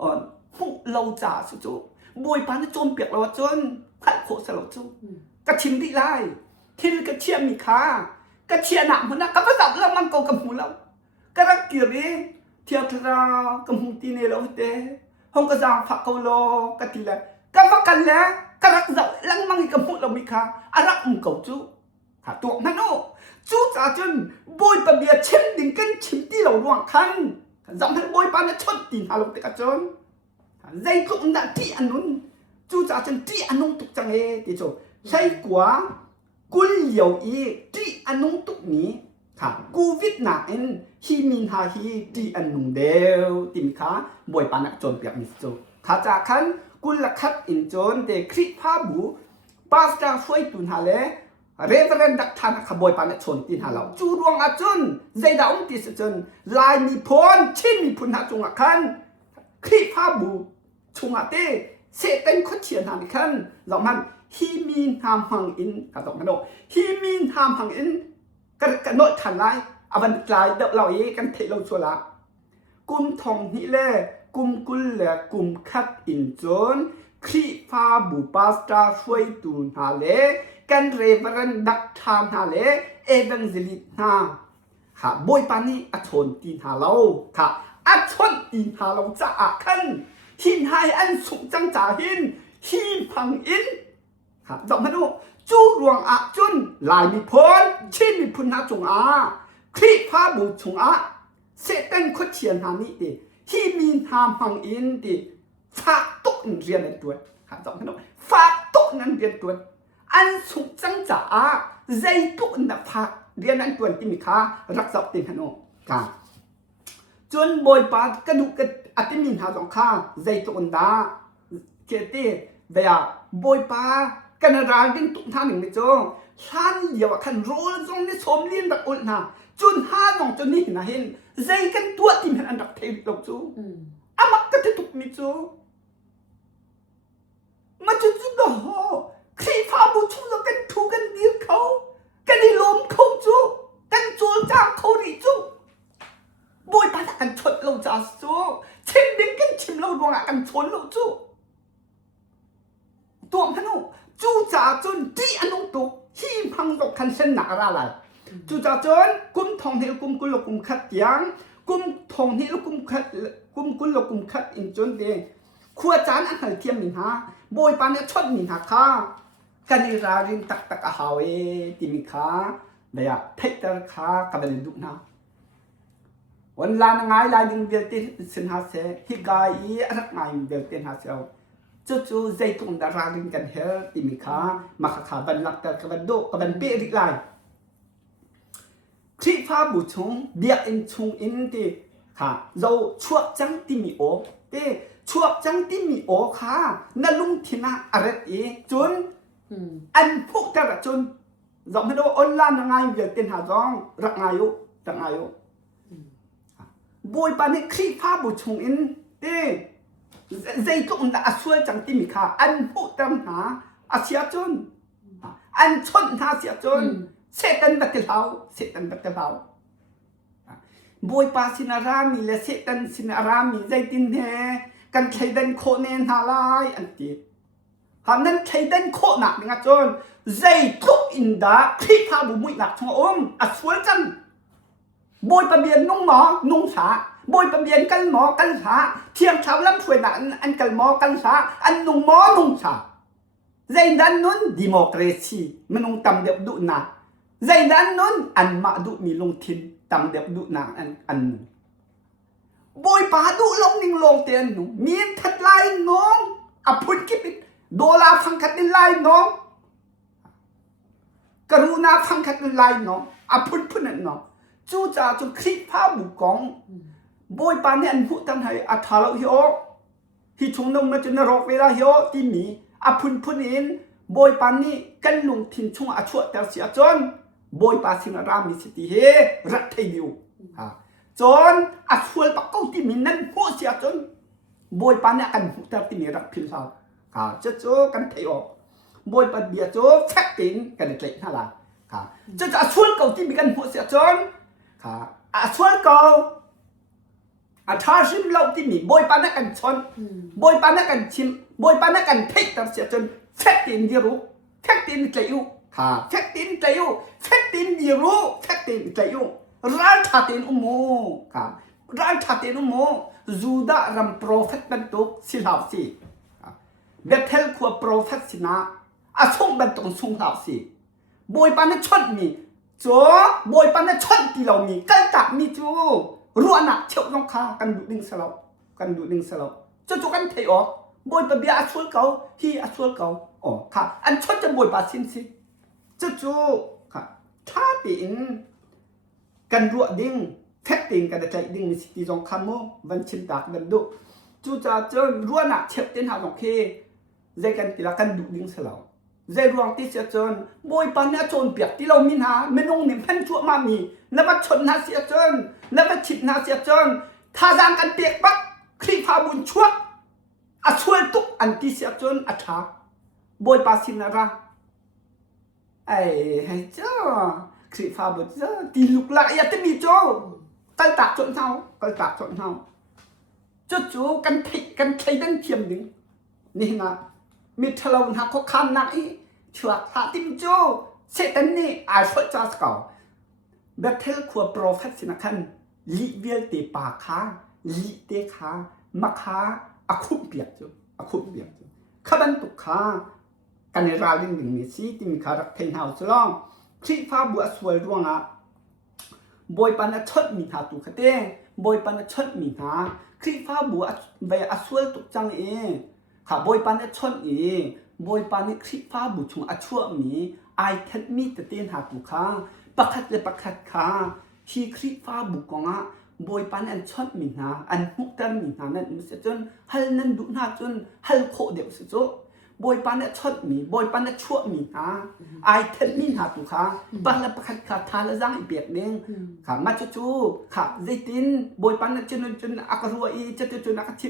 อ่อนหุเราจ่าสุจูบอยปานั้นโจมเปียกเราจนขัดโคสเราจูกระชิมที่ไรที่กระเชียมีค่ากระเชียหนักมันนะกับภาษาเรามันเกากับหูเรากระรักเกี่ยวนี้เที่ยวทรากับหูตีเนเราเตะห้องกระจางฝักเกาโลกติละกับฝักกันแล้วกระรักเจ้าลังมังกับหูเรามีค่าอารักมุงเกาจูขาตัวนั่นโอ้จูจ่าจนบอยปะเบียชิมดิ่งกันชิมที่เราหวังคันจำให้บอยปานั้นชดตีนหาเราเตะกันจนใจก็มันได้ที่อันนู้นจูจ่าจนที่อันนู้นตุกจังเอติโจใช่กว่ากุลเหลียวอีที่อันนู้นตุกนี้ค่ะกูวิดหนาเอ็นฮีมินฮาฮีที่อันนู้นเดียวติมค่ะบอยปานักจนเปียกมิสโจข้าจากขันกุลลักขัดอินจนเดคริพาบูปาสตาช่วยตุนฮาเลเรเวเรนดักทานขบอยปานักชนตินฮาเราจูรวงอาจนใจดาวติสจนลายมีพรชินมีพุนหาจงอาคันคริพาบูชงอาเต้เสตันขดเชียนหานิคันเรามันฮีมีนฮามหังอินกระตกกระโดฮีมีนฮามหังอินกระโดดขันไล่อวันกลายเดาเราเอกันเทเราชัวละกุมทองนี่แหละกุมกุลแหละกุมคัดอินจนครีฟาบูปาสตาช่วยตูนฮาเลกันเรเวรันดักทานฮาเลเอวังเจลิตนาค่ะบอยปานี่อัชนตีนฮาเราค่ะอัชนตีนฮาเราจะอาคันหินไฮอันสุงจังจ่าหินฮีพังอินค่ะดอกมาดูจูรวงอาจุนลายมีพรชินมีพุนหาจงอาครีพาบูจงอาเสตันขดเชียนหานี่ดิฮีมีนฮามพังอินดิฝากตุกเรียนในตัวค่ะดอกมาดูฝากตุกนั้นเรียนตัวอันสุงจังจ่าใจตุกนับฝากเรียนนั้นตัวที่มีค่ารักษาตินฮโนค่ะจนบอยปากระดูกอัติมินหาสองข้าใจตุกนดาเกติเดียบอยปากันราดิ้งตุกท่านหนึ่งไม่จงท่านเดียวขันโรลจงนี่สมเลียนดักอุลนะจนห้าน้องจนนี่นะเห็นใจกันตัวที่มันอันดับเทวิตลงจูอามักกะตุกมิจูมาจุดจุดดอครีพาบูชูแล้วกันถูกันเดียวเขากันนี่ล้มเขาจูกันโจรจ้างเขาดิจูบอยปากันชดเราจ้าจูชิมดิ้งกันชิมเราดวงกันชนเราจูตัวมันนู่จูจ่าจนที่อันนู้นตุกที่พังตกคันเส้นหนาอะไรจูจ่าจนกุมทองเฮลกุมกุลกุมขัดยังกุมทองเฮลกุมขัดกุมกุลกุมขัดอินจนเดงขัวจานอันไหนเทียมมินฮะบอยปานเนี่ยชดมินฮะค่ะกันนี่รารินตักตักหาเวติมิค่ะเดียเทตร์ค่ะกับเรื่องดุนะวันลานง่ายลายดึงเบลติสินหาเสฮิกายรักง่ายเบลตินหาเสจู่ๆใจตรงดาราลิงกันเฮลติมิค่ะมาขาบันลักตะกันโดกันเปริกไลครีฟ้าบุชงเบียอินชงอินตีค่ะเราชั่วจังติมิโอเตชั่วจังติมิโอค่ะนั่นลุงทินาอะไรอีจนอันพวกแต่ละจนเราไม่รู้ออนไลน์ยังไงเบียตินหาจองรักง่ายอยู่รักง่ายอยู่บอยปานี่ครีฟ้าบุชงอินเตใจก็มันอาศัยจังที่มีค่าอันพูดตามหาอาเซียจนอันชนหาเสียจนเสตันบัตรเท้าเสตันบัตรเท้าบอยปาสินารามีและเสตันสินารามีใจตินเฮกันใช้ดันโคเนนฮาลายอันตีหานั้นใช้ดันโคหนักนะจนใจทุกอินดาที่พาบุมุยหนักทั้งอมอาศัยจังบอยปะเบียนนุ่งหมอนุ่งสาบอยปะเบียนกันหมอกันสาเทียมชาวลำถวยหนันอันกันหมอกันสาอันนุ่งหมอนุ่งสาใจดันนุนดิโมคราซีมันนุ่งตำเดียบดุนาใจดันนุนอันมาดุมีลงทินตำเดียบดุนาอันบอยปาดุลงนิ่งลงเตียนหนูมีทัดไล่น้องอพุทธกิปิโดลาฟังคัดไล่น้องกรุณาฟังคัดไล่น้องอพุทธพุ่นน้องจู่จ่าจงคลิปภาพบุกองบอยปานเนี่ยอันพูดตั้งให้อัฐาเราฮิโอฮิชงนงมาจนนรกเวลาฮิโอที่มีอพุนพุนอินบอยปานนี่กันลงทินชงอาชัวแต่เสียจนบอยปาสิงรามีสติเฮรัตเทียวจนอาชัวปากเก้าที่มีนั่นหัวเสียจน บอยปานเนี่ยกันแต่ที่มีรักพิลเราค่ะจะกันเที่ยวบอยปานเบียจะแฟกตินกันเล็กๆนั่นแหละค่ะจะชวนเก่าที่มีกันหัวเสียจนค่ะชวนเก่าท้าชิมเราที่มีบอยปานเนี่ยกันชนบอยปานเนี่ยกันชิมบอยปานเนี่ยกันเทคแต่เสียจนแฟกตินเดียรู้แฟกตินใจอยู่ค่ะแฟกตินใจอยู่แฟกตินเดียรู้แฟกตินใจอยู่ร้านชาตินอุโมค่ะร้านชาตินอุโมจูดารำโปรเฟตเป็นตุกสิลาวสิเบเทลขัวโปรเฟตสินะส่งเป็นตุกส่งลาวสิบอยปานชดมีจ้บอยปานชดที่เรามีกันตักมีจูรัวหนักเชี่ยวน้องข้ากันดูดึงสลาวกันดูดึงสลาวจุกันเทออกบอยปานเบียช่วยเขาฮีช่วยเขาอ๋อค่ะอันชดจะบอยปานสินสิจูค่ะถ้าตินกันรัวดิ้งแท็กติงกันใจดิ้งในสิทธิจงคำโมวันชิมตากดันดูจู่จะเจอรัวหนักเช็ดเต้นหาสองเคใจกันกีฬากันดูดิ้งสลาวใจรวงที่เสียจนบอยปันเนี่ยจนเปียกที่เรามีหาไม่น้องนิ่มเพ่นชั่วมามีนับว่าชนหาเสียจนนับว่าฉิดหาเสียจนท่าจางกันเปียกปักคลีพาบุญชั่วช่วยตุกอันที่เสียจนท้าบอยปาสินาระไอ้เจ้าคลีพาบุญเจ้าตีลุกละอย่าจะมีโจ้กันตักจนเท่ากันตักจนเท่าจู่กันทิกันใครดันเทียมหนึ่งนี่นะมีทะเลาะหักข้อคำนักอีเชือกหาติมโจ้เสตันนี่ช่วยจ้าสกาวเบทเทลขัวโปรเฟสสินะคันลิเวลเตปาคาลิเตคามาคาคุบเปียกจูคุบเปียกจูขบันตุคากันในราลิงหนึ่งมีซีติมคารักเทนเฮาส์ลองคลิฟ้าบัวสวยร่วงบอยปันชดมีหาตุขเต้บอยปันชดมีหาคลิฟ้าบัวใบสวยตุกจังเองค่ะบอยปันชดเองบอยปันคลิฟ้าบุชงชั่วมีไอแคทมีแต่เต้นหาตุขาปักขัดเลยปักขัดขาที่คลิฟ้าบุกงบอยปันอันชดมีหาอันมุกตันมีหานั่นมันเสียจนฮัลนั่นดุหน้าจนฮัลโคเดียวสุดบอยปันชดมีบอยปันชั่วมีหาไอแคทมีหาตุขาปักเลยปักขัดขาทาละจังอีเปียกเด้งค่ะมาจู่ค่ะใจตินบอยปันจนอักรัวอีจนอักชิ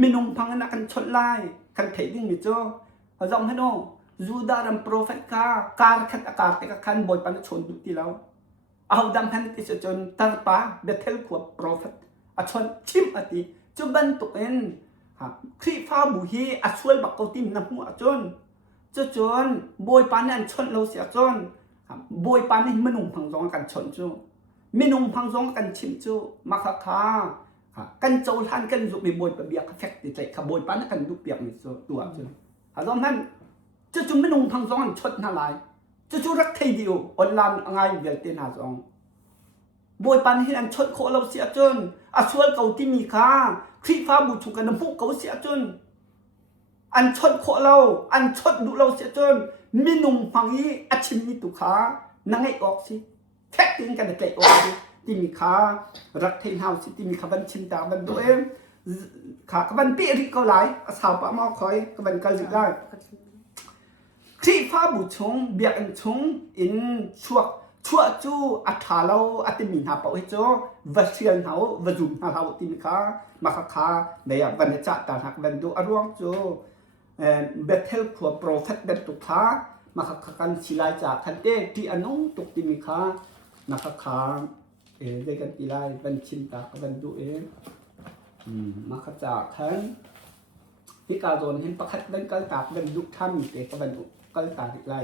มีนุ่งพังนักกันชดไล่กันเทดิ้งมิจ่อจอมให้โนจูดารำโปรเฟตการขัดอากาศแต่กันบอยปันชนดุที่เราเอาดำพันติจนตาปาเบเทลขวบโปรเฟตชนชิมอติจุบันตุเอ็นครีฟ้าบุฮีช่วยบักเกาติมน้ำหัวจนบอยปันอันชนเราเสียจนบอยปันนี่มันนุ่งพังจองกันชนจูไม่นุ่งพังจองกันชิมจูมาคากันโจลันกันจุมีบอยปะเบียกแฟกติดใจขบอยปันกันดุเปียกมีตัวจูจอมท่านจู่ไม่นุ่งพังจองกันชนน่าไรจู่รักไทยเดียวออนไลน์ง่ายเดียวเต้นหาจองบอยปันที่อันชดโคเราเสียจนช่วยเกาที่มีค่าคลิฟ้าบุชงกันน้ำพุเกาเสียจนอันชดโคเราอันชดดูเราเสียจนมีนุ่มพังยี่ชิมมีตุขานั่งให้ออกสิแท็กติงกันแต่ออกสิที่มีค่ารักไทยเฮาสิที่มีขบันชิมตาบันตัวเองขาขบันปีริกเกาไหลสาวปะมอคอยขบันกันสิได้คลิฟ้าบุชงเบียกอันชงอินชั่วจูทาเราติมินหาเป่าให้โจวัชเชียนเขาวัจุนหาเราติมิขามาคาเบียวันเนจัตตาหักบันดูอารวงโจเบทเทลขัวโปรเฟตเบตตุขามากันชิลายจากทันเตที่อนุตุกติมิขามาเด็กันอีไลบันชินตาบันดูมาจากทันที่การโดนเห็นประคัดบันกัลตาบันดุท่ามีเตะบันดุกัลตาอีไล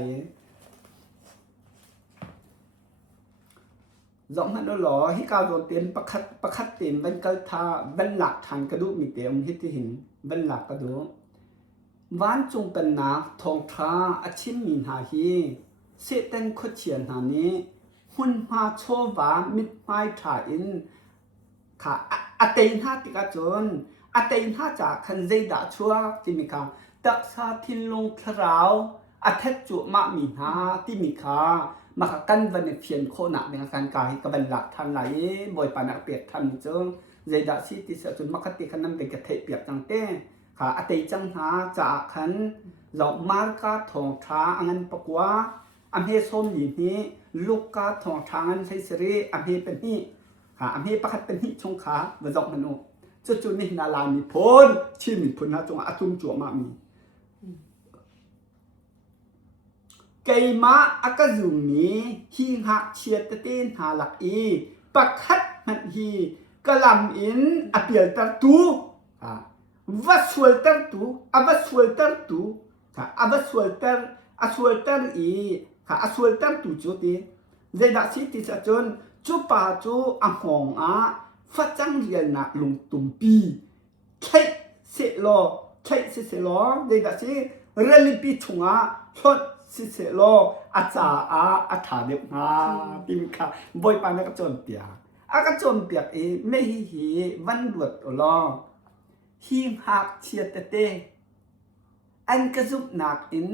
giọng hắn đó lỏ hi cao đầu tiên bắc khát tiền bên cái tha bên lạc thành cái đúc mít tiền hít thì hình bên lạc cái đó ván chungเป็นนักทองท้าอาชิมมินหาฮีเสตันขดเฉียนหานี้หุ่นมาโชวามิดไม้ถ่ายอินค่ะอาเตนห้าติกาจนอาเตนห้าจากคันเจดาชัวที่มีค่ะตักซาทินลงทราวอาเทจุมามินหาที่มีค่ะมากันวันเพียนโคหนักในการกายกับบันหลักทันไหลบ่อยปานักเปียกทันเจิงเจดาซีติเสจุนมักติขันนั้นเป็นกระเทเปียกจังเต้ค่ะอติจังหาจากขันหลอกมาร์กาทองท้าอันปกว่าอันเฮส้มหยีนี้ลูกกาทองท้าอันไซสรีอันเฮเป็นนี่ค่ะอันเฮประคัดเป็นนี่ชงขาบะจอกมนุษย์จ จุดนี้นาลามีพ้นชีมีพ้นนะจงอาตุมจั่วมามีไก่มาอากาซุมีฮีหักเชียตเต้นหาหลักอีปักคัดมันฮีกะลำอินอเปียลตัตูวัสวลตัตูอวัสวลตัตูอวัสวลตัอสวลตัอีอสวลตัตูจุดนี้เจดักสิติจนจูป่าจูอ่างหงฟัดจังเรียนนักลงตุ่มปีใช่เสลอใช่เสลอเด็กสิเรียนลิปีชงชดเสลออาจารย์อาถาเด็กติมค่ะบอยปานก็จนเปียก็จนเปียไม่ฮีวันหลวดอลอหิมหักเชียตเตอันกระซุบนักอิน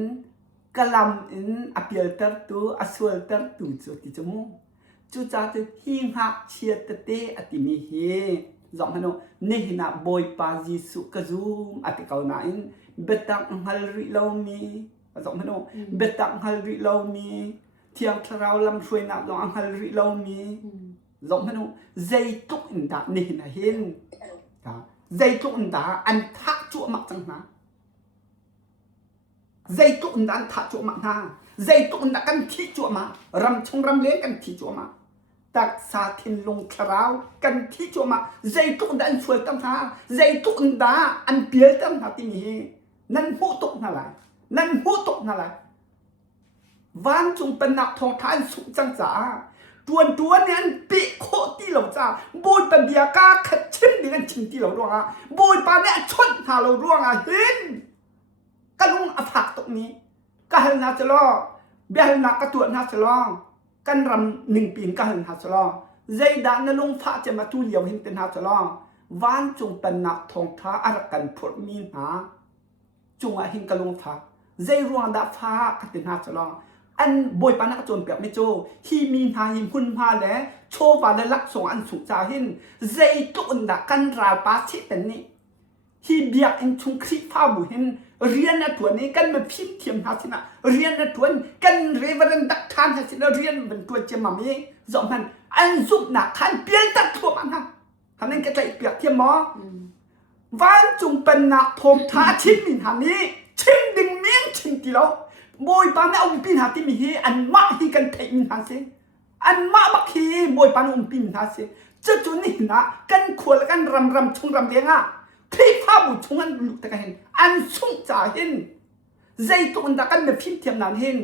กะลำอินอเปียลตัตูอสวลตัตูจุดที่จมูกจูจ่าตัวหิมหักเชียตเตอติมีเฮจอมพนนี่นะบอยปาจิสุกซูมอติเขาหนาอินเบตักฮัลริลามีจอมพนเบตักฮัลริลามีเที่ยวทราวลำช่วยนับลองฮัลริลามีจอมพนใจตุกอินดานี่นะเห็นใจตุกอินดาอันทักจั่วมักจังนะใจตุกอินดาอันทักจั่วมักนะใจตุกอินดากันที่จั่วมารำชงรำเลี้ยงกันที่จั่วมาตักสาธินลงคราวกันที่จั่วมาใจตุกอินดาอันช่วยตั้งหาใจตุกอินดาอันเปียตั้งหาที่มีนั่นหูตุกนั่นแหละนั่นหูตุกนั่นแหละวันจงเป็นนักทองทานสุขจังจ๋าตัวเนี่ยปีโคที่เราจ้าบุยเป็นเบียก้าขัดชิ้นเดียนชิ้นที่เราร่วงบุยปานเนี่ยชนหาเราร่วงเห็นก็ลุงอภักตรงนี้ก็เห็นนาจะล้อเบี้ยนักกระตัวนาจะล้อกันรำหนึ่งปีก็เห็นนาจะล้อใจด่านลุงฟ้าจะมาตู้เลี้ยวเห็นเป็นนาจะล้อวันจงเป็นนักทองท้าอารักันพดมีหาจงเห็นกระลุงฟ้าใจร่วงดาฟ้าก็เป็นนาจะล้ออันบอยปานักโจนเปียกไม่โจที่มีทางหิมคุณพาแล้วโชว์ว่าได้ลักส่งอันสุจาหินใจตุนดักกันรายปาชิเป็นนี่ที่เบียกอันชุงคลิฟ้าบุหินเรียนในตัวนี้กันมาพิมพ์เทียมหาสินะเรียนในตัวกันเรเวรันดักทานหาสินะเรียนเป็นตัวเจมามีจอมมันอันซุปหนักขันเปลี่ยนตัดทั่วมันฮะทำนั้นก็ใจเปียกเทียมหมอวันจุงเป็นนักพงท้าชิมมินหานี้ชิมดึงเมียงชิมตีเราบอยปานเอาปีนหาที่มีเฮอันมาฮีกันเทอินหาเซอันมาบักฮีบอยปานปีนหาเซจะจุนี่นะกันขวดกันรำชงรำเลี้ยงพี่พาบุชงอันลุกตะกันเห็นอันส่งจ่าเห็นใจตุนตะกันแบบพิมพ์เทียมนั้นเห็น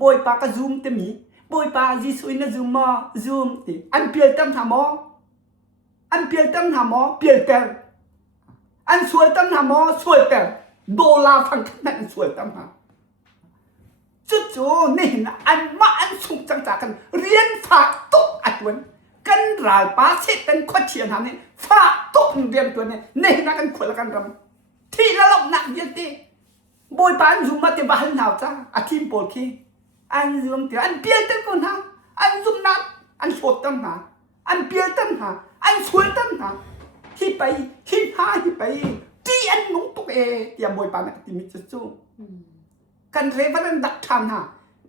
บอยปาก็ซูมเต็มีบอยปาจีสุยนะซูมมาซูมตีอันเปียลตั้มหามออันเปียลตั้มหามอเปียลเตอร์อันสวยตั้มหามอสวยเตอร์โดลาฟังกันนั่นสวยตั้มหาจู่ๆนี่นะอันมาอันสุกจังจากกันเรียนฝากตกอัดวันกันรายป้าเสร็จเป็นข้อเชียนหานี่ฝากตกเรียนตัวเนี่ยนี่นะกันขวดละกันรำที่ละลบหนักเยันตีบอยปานซุมมาเตบ้านหนาวจ้าอาทิมโปลคีอันซุมเตอันเปียตั้งคนหาอันซุมนักอันโสดตั้งหาอันเปียตั้งหาอันสวยตั้งหาที่ไปที่หาที่ไปที่อันนุ่งตุกอย่าบอยปานที่มิจฉากันเรวันดักทานฮะ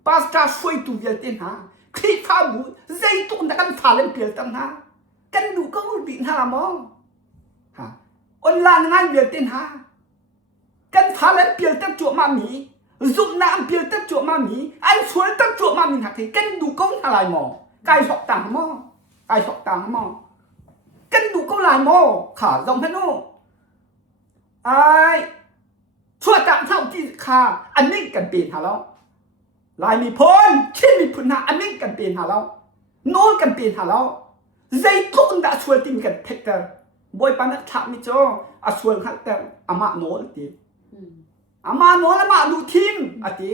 ปาสตาช่วยตัวเวลเต็นฮะคลิปฟ้าบุใจตุนดักันฟ้าเล่นเปลี่ยนตั้งฮะกันดูก็รู้บินฮะมองฮะออนไลน์งานเวลเต็นฮะกันฟ้าเล่นเปลี่ยนตั้งจั่วมามีซุ่มน้ำเปลี่ยนตั้งจั่วมามีอันสวยตั้งจั่วมามีหักที่กันดูก็อะไรมองกายสอกต่างมองกายสอกต่างมองกันดูก็ลายมองขาจงพนุไอชั่วจังเท่าที่ขาอันนี้กันเปลี่ยนหาแล้วลายมีพ้นที่มีพุนหาอันนี้กันเปลี่ยนหาแล้วโน้นกันเปลี่ยนหาแล้วใจทุนด่าช่วยติมกันเทคเตอร์บอยปานักฉากมิโจอาช่วยขัดเตอร์อามาโน้นตีอามาโน้นอามาดูทีมอ่ะตี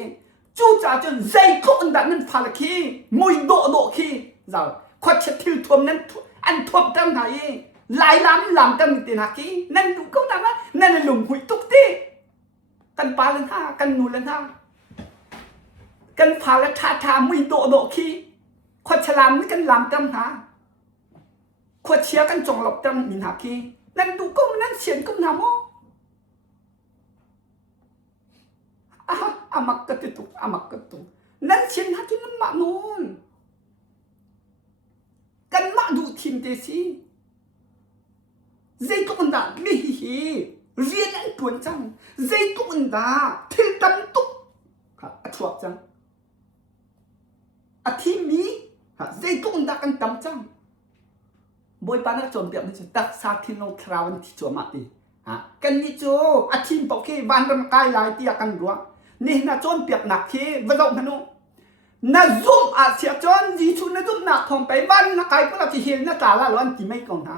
จู่จ่าจนใจทุนด่านั้นฟาลคีมวยโดคีจ้าขวัญเชิดทิลทวมนั้นอันทวมตั้งไหนลายล้ำตั้งมีตีนักกี้นั่นดูก็นั่นนะนั่นหลุมหุยตุกตีกันปาเลนท่ากันนูเลนท่ากันพาและชามุยโดคีขวดฉลามนี่กันลำตั้มหาขวดเชียกันจงหลบตั้มมินหาคีนั่นดูก็นั่นเสียนก็นาโมอามักกะตุกอามักกะตุกนั่นเสียนหาจุนมาโนนกันมาดูทีมเดซี่ dây tụng đã mi hi riêng anh tuần chăng dây tụng đã thiên tâm túc chuộc chăng thi mi dây tụng đã căn tâm chăng bôi pan nó trộn tiệm mình đặt sa thiên long travel thì chỗ mà đi kan ni cho thi bảo khi van ram kai lại thì akan ruộng ni na trộn tiệm nạc khi vật động hanu na zoom sia chọn gì chú na zoom nạc thòngไปvan na kaiก็ที่เห็นนะตาละร้อนที่ไม่กองนะ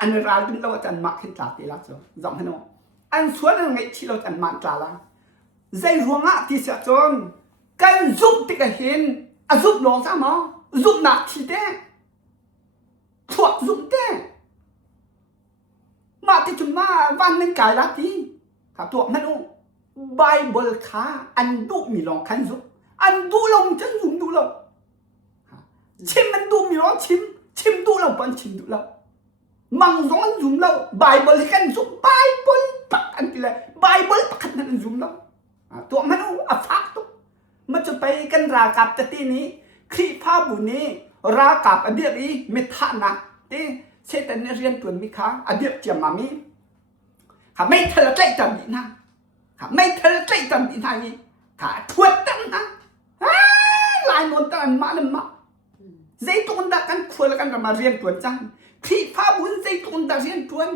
อันราดึงเราจันมักขึ้นตาตีละจ้ะจำให้น้องอันส่วนนั้นไงที่เราจันมันตาละใจรวงอ่ะที่เสียจนกันซุบติกเห็นซุบลงซะมั้งซุบหนักที่เด้ถวดซุบเด้มาที่จุดมาวันนึงกายละทีถ้าตัวมันอู้ไบเบิลขาอันดูมีลองขันซุบอันดูลงจังซุบดูลงชิมมันดูมีลองชิมดูลงปนชิมดูลงมังสองซุ่มเราไบเบิลกันซุ่มไบเบิลปักอันที่เลยไบเบิลปักนั่นซุ่มเราตัวมันเอาฟักตัวมันจะไปกันรากับจะตีนี้คลิภาพบุนี้รากับอเดียบีไม่ท่านะที่เช่นแต่เรียนตัวมิค้าอเดียบเจียมมามีขาไม่เธอใจจำดีนะขาไม่เธอใจจำดีนะนี่ขาทวดตั้งนะลายนวลตันมาเลยมาใจตัวนักกันควรกันมาเรียนตัวจังที่พาบุญใจตุนดาเรียนจวน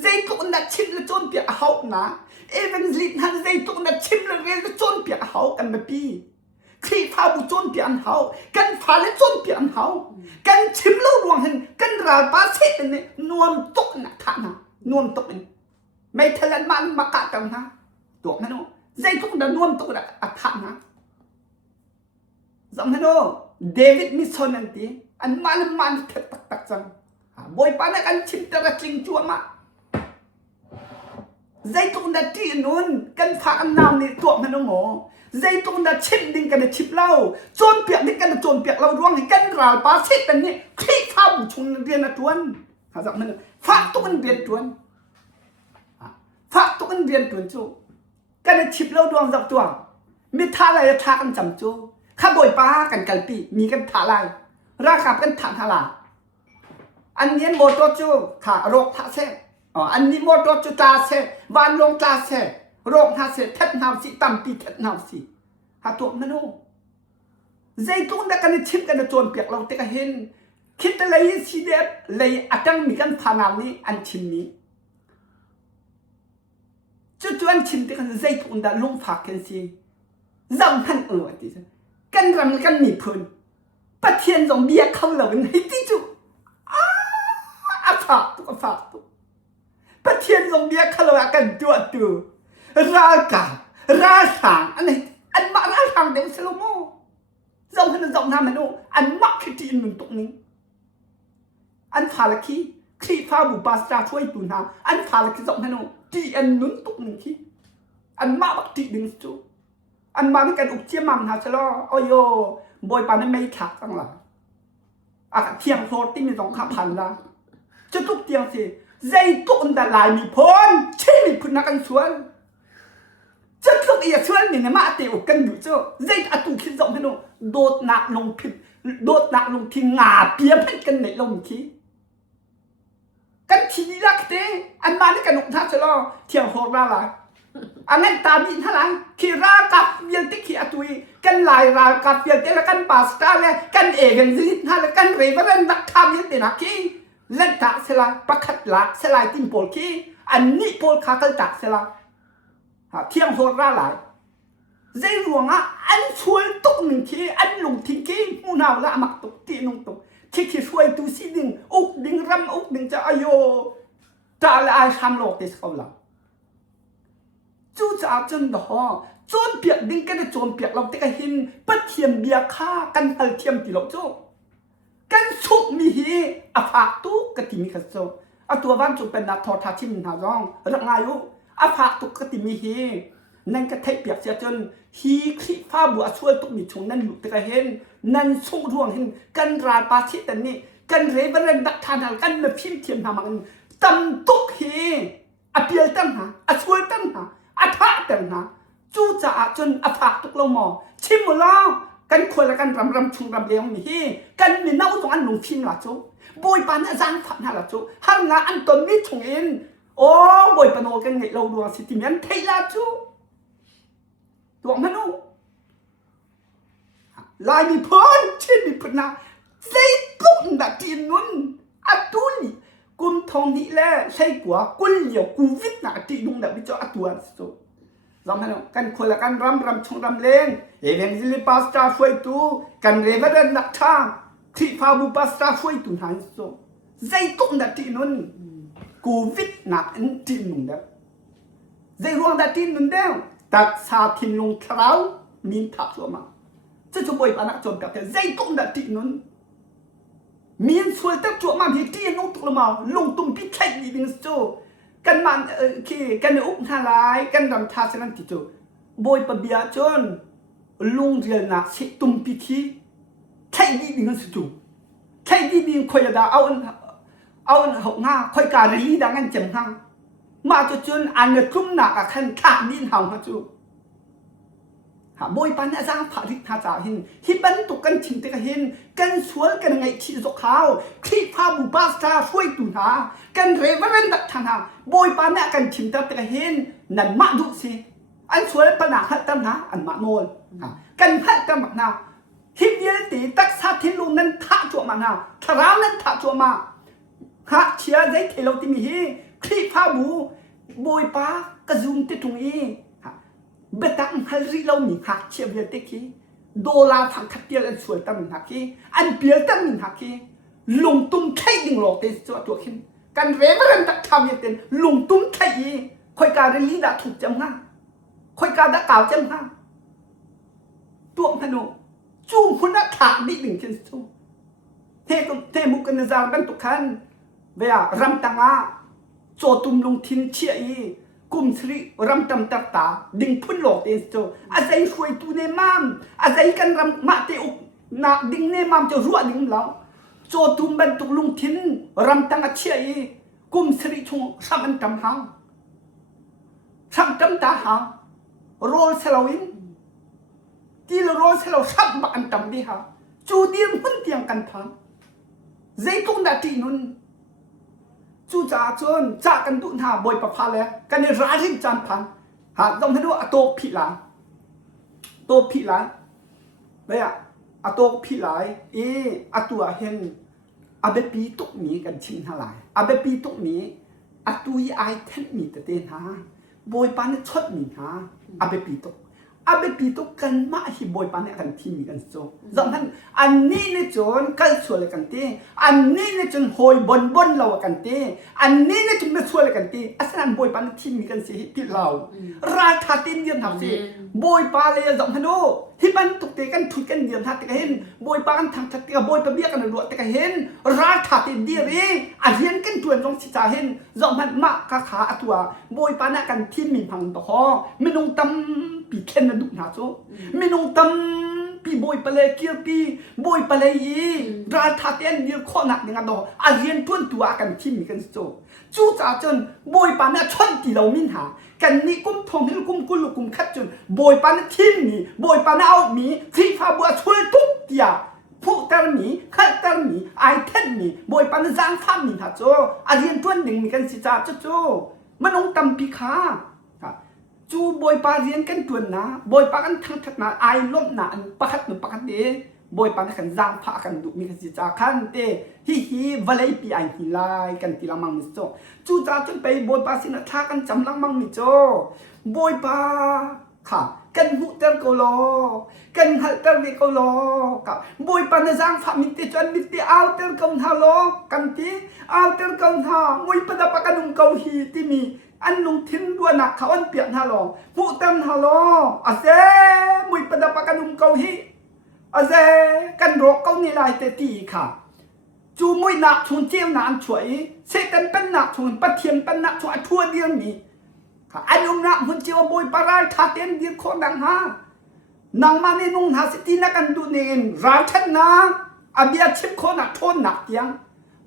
ใจตุนดาชิมละจนเปียเขานะเอเวนลิทันใจตุนดาชิมละเรียนละจนเปียเขากันมาปีที่พาบุญจนเปียนเขากันพาละจนเปียนเขากันชิมละรวงเห็นกันราปาเสดเนี่ยนวมตกนะท่านะนวมตกเนี่ยไม่ทะเลมันมากะกันนะตัวมันโน่ใจตุนดานวมตกนะท่านะจำให้โน่เดวิดมิสโซนันตีอันมันตักจังบอยปานักอันชิมตระจริงจัวมาใจตรงนั้นที่นู้นกันพากันนำในตัวมันโง่ใจตรงนั้นชิมดิ้งกันชิมเหล้าโจนเปียกดิ้งกันโจนเปียกเราร่วงให้กันราปาเสตันนี่คลิกข้าวชงเรียนนะจวนหาจากมันฝากตัวกันเรียนจวนฝากตัวกันเรียนจวนจูกันชิมเหล้าดวงจากตัวมีท่าอะไรท่ากันจำจูข้าบอยปากันกันปีมีกันท่าอะไรราคากันท่าอะไรอันนี้โมโตจูขาโรคท่าเสอันนี้โมโตจูตาเสวานลงตาเสโรคท่าเสทัดนาวสิตั้มปีทัดนาวสิหาตัวมันโน่ใจตุ้งนักกันชิมกันโจนเปียกเราเตะเห็นคิดอะไรสิเด็ดเลยอาจารย์มีกันพานาวนี้อันชิมนี้จู่ๆอันชิมเตะกันใจตุ้งนักลงฝากกันสิจำพันที่กันรำกันมีพื้นประเทียนส่งเบียเข้าเหล่าให้ที่จู่ฝากตัวประเทศลงเบียคาร์ลอากันตัวราสังอันไหนอันมาราสังเดี๋ยวสโลโมจงทำมันดูอันมักคือที่หนึ่งตรงนี้อันฟาลคีที่ฟาบุบาสตาช่วยตุนหาอันฟาลคีจงมันดูที่อันนุ่นตรงนี้ที่อันมาบักที่ดึงจู่อันมาในการอุกเชี่ยมันหาชะลอโอ้ยบอยปานนั้นไม่ขาดจังหรอเทียงโคตรที่มี2,000ละจะทุกเตียงสิใจตุนแต่ลายมีพ้นใช่มีพุนักกันชวนจะทุกอีชวนมีเนี่ยมาเตียวกันอยู่เจ้าใจอตุคิดส่งให้หนูโดดหนักลงผิดโดดหนักลงที่งาเปียเป็นกันในลงขี้กันทีรักเต้อันมาในกันอุกท่าชะลอเทียงโคตรละลายอันนั้นตาบินเท่าไหร่คีรากับเบียนติขีอตุยกันลายรากับเบียนเตละกันปาสตาเลยกันเอกันซิท่าละกันเรเวอร์เรนนักทำยันเตนักขี้เล่นตักเสลายประคัดหลักเสลายติมโพลขี้อันนี้โพลคาเกลตักเสลายเที่ยงโหดร่าหลายใจหลวงอันช่วยตุกหนึ่งขี้อันหลงทิ้งขี้มูนาวละมักตุกตีนงตุกที่ช่วยดูสิดึงอุกดึงรำอุกดึงจะอโยจะอะไรทำโลกที่เขาละจู่จะจนดอจนเปียกดึงกันจนเปียกเราเตะหินปัดเทียมเบียฆ่ากันหัลเทียมที่เราโจกันสุกมีฮีอาฝากตุกกติมีขัดโซตัววันจุเป็นนักทอทัชิมหาร้องรังอายุอาฝากตุกกติมีฮีนั่นก็เทเปียกเสียจนฮีคลิฟ้าบัวช่วยตุกมีชงนั่นหลุดตะเห็นนั่นส่งดวงเห็นกันราปาชิแต่นี่กันเรเวอร์เรนดักทานกันมาพิมพ์เทียมทำมันตำตุกฮีอาเปียตั้งหาอาช่วยตั้งหาอาท่าตั้งหาจู่จะจนอาฝากตุกเราหมอชิมหมดแล้ว กันควรละกันรำชุงรำเลี้ยงมีกันมีน้าตรงอันหนุ่มพิมละจูบอยปานอาจารย์ฝันหาละจูหันงาอันตนมิชงเอ็นโอ้บอยปานโอกันไงเราดวงสิติมันเทละจูดวงมนุลายมีพ้นเช่นมีพนาใส่กุ่นดักทีนุ่นอัตุลกุมทองนี่แหละใช่กว่ากุลเหลียวกูวิทนาทีนุ่งดักวิจารตัวสุดลองมาดูกันคนละกันรำชงรำเลงเอเวนซิลิปาสตาฟวยตูกันเรเวเรนนักทางที่พาบุปาสตาฟวยตูหันสุดใส่กุ่นดักทีนุ่นกูวิทนาอันทีนุ่งดักใส่รวงดักทีนุ่นเดียวตักซาทินลงคราวมีทักตัวมาจะช่วยปานักจนกับแต่ใจกุ่นดัดที่นั้นมีนช่วยแต่จั่วมาที่ที่น้องตุลมาลงตุ้มพิชัยดีนึงโจกันมันกันอุ้มทลายกันรำทาสนันติโจบอยปะเบียจนลุงเรียนนักสิตุ้มพิธีใช่ดีนึงโจใช่ดีนึงคอยด่าเอาหกห้าคอยการีดังกันเจ็บห้ามาจนอันเดือดกลุ่มหนักอะขันขาดดินห่างฮะโจบอยปันอาจารย์ผลิตหาจ่าหินที่บรรทุกกันชิงเตะหินกันสวนกันไงชีสขาวที่พาบุปผาสาช่วยตุนหากันเรเวรันดักทางหาบอยปันเนี่ยกันชิงเตะหินนั่นมาดุสิอันสวนปัญหาหัดตั้มนะอันมาโมลกันหัดตั้มนะฮิบเยลตีตักซาทิลุนั้นท่าจั่วมานะทาราวนั้นท่าจั่วมาหาเชียร์ใจเทลติมีฮีที่พาบุบอยปากระซุ่มติดตรงนี้เบตังฮัลรีเรามีหักเชียร์เบียร์เต็กกี้โดลาร์ทางคัดเดียร์อันสวยตั้มมีหักกี้อันเบียร์ตั้มมีหักกี้ลงตุ้มไข่ดิ่งหลอกเตสตัวขึ้นกันเรเวอร์ตักทำอย่างเต็มลงตุ้มไข่ยี่คอยการเรียนด่าถูกจำง่าคอยการด่ากล่าวจำง่าตัวพนุจูงคนนักถากดิบิ่งเช่นสู้เทมุกันในซาวดันตุขันเวียรำตังอาโจตุมลงทินเชียอีกุมสรีรำตำตักตาดิ่งพุ่นหลอกเองโจอาศัยช่วยตูเนมามอาศัยกันรำมาเตอุกนักดิ่งเนมามจะรัวดิ่งเราโจตุมบันตุกลุงทินรำตังอาเชียอีกุมสรีชงสามันตำหางสามตำตาหางโรลเซลวินที่เราโรลเซลสับบันตำดีฮะจูเดียมหุ่นเตียงกันพังใจตุงดาทีนุนจูจ่าจนจ่ากันตุนหาบอยประพาเลยกันในร้านริมจานพันหาต้องให้ดูอโตพิลาโตพิลาเว้ยอโตพิลาอตัวเห็นอาเบปีตุกนี้กันชิงเท่าไหร่อาเบปีตุกนี้อตุยไอเทนมีแต่เต้นหาบอยปานชดมีหาอาเบปีตุกอาเบปีตุกกันมาฮิบอยปานเนี่ยกันทีมีกันโซดังนั้นอันนี้เนี่ยจนกันช่วยกันตีอันนี้เนี่ยจนหอยบนเรากันตีอันนี้เนี่ยจนไม่ช่วยกันตีอาศัยบอยปานทีมีกันสิที่เราราชาตินเดียนทำสิบอยปานเลยดังนั้นดูที่มันตุกเตกันถุยกันเดียนทัดกันเห็นบอยปานทางทัดกันบอยปะเบี้ยกันรัวแต่กันเห็นราชาตินเดียรีอาเรียนกันตัวน้องสิจ่าเห็นดังนั้นมากขาตัวบอยปานกันทีมีพังต่อไม่ลงตำปีเข็นดุหนาโจไม่ลงตำปีบอยปะเลยเกี่ยวปีบอยปะเลยยีราชาตินเดียข้อหนักอย่างนั้นดออาเรียนทุ่นตัวกันทีมีกันโจจู่จ่าจนบอยปานชนที่เรามินหากันนี่กุ้มทองที่กุ้มกุลกุ้มคัดจนบอยปานทีมนี่บอยปานเอามีที่ฟ้าบัวช่วยทุกอย่างผู้ตรมีขัดตรมีไอเทนมีบอยปานจางฟ้ามีหาโจอาเรียนทุ่นหนึ่งมีกันสิจ่าโจมันลงตำปีขาจูบอยปาเรียนกันตัวนะบอยปากันทั้งทักนาไอล้มหนาปะคัดหนึ่งปะคัดเดบอยปานกันจางพากันดุมีกันสิจ่าคันเตฮิวะเลยปีไอฮิไลกันตีละมังมิโจจูจ่าจนไปบอยปาสินะท่ากันจำลังมังมิโจบอยปาค่ะกันหุเตอร์โกโลกันฮัลเตอร์เวโกโลกับบอยปานจางพามิติจวนมิติอัลเตอร์กงฮาโลกันตีอัลเตอร์กงฮามวยปะดาปะกันนุงเกาฮีที่มีอันลุงทิ้งด้วยนักเขาอันเปียกฮาโลผู้เต็มฮาโลอาเซมวยปะดาปะกันนุงเกาฮีอาเซกันรกเกานี่ลายเตตีค่ะจูมวยหนักชนเจียวนานช่วยเสกันเป็นหนักชนปะเทียมเป็นหนักช่วยทั่วเดียงนี้ค่ะอันยมหนักคนเจียวบอยปลายทาเต็มเดียงโคดังฮานางมาในนุ่งหาสิตีนักกันดูเนนราชันนาอาเบียชิบโคหนักทนหนักยัง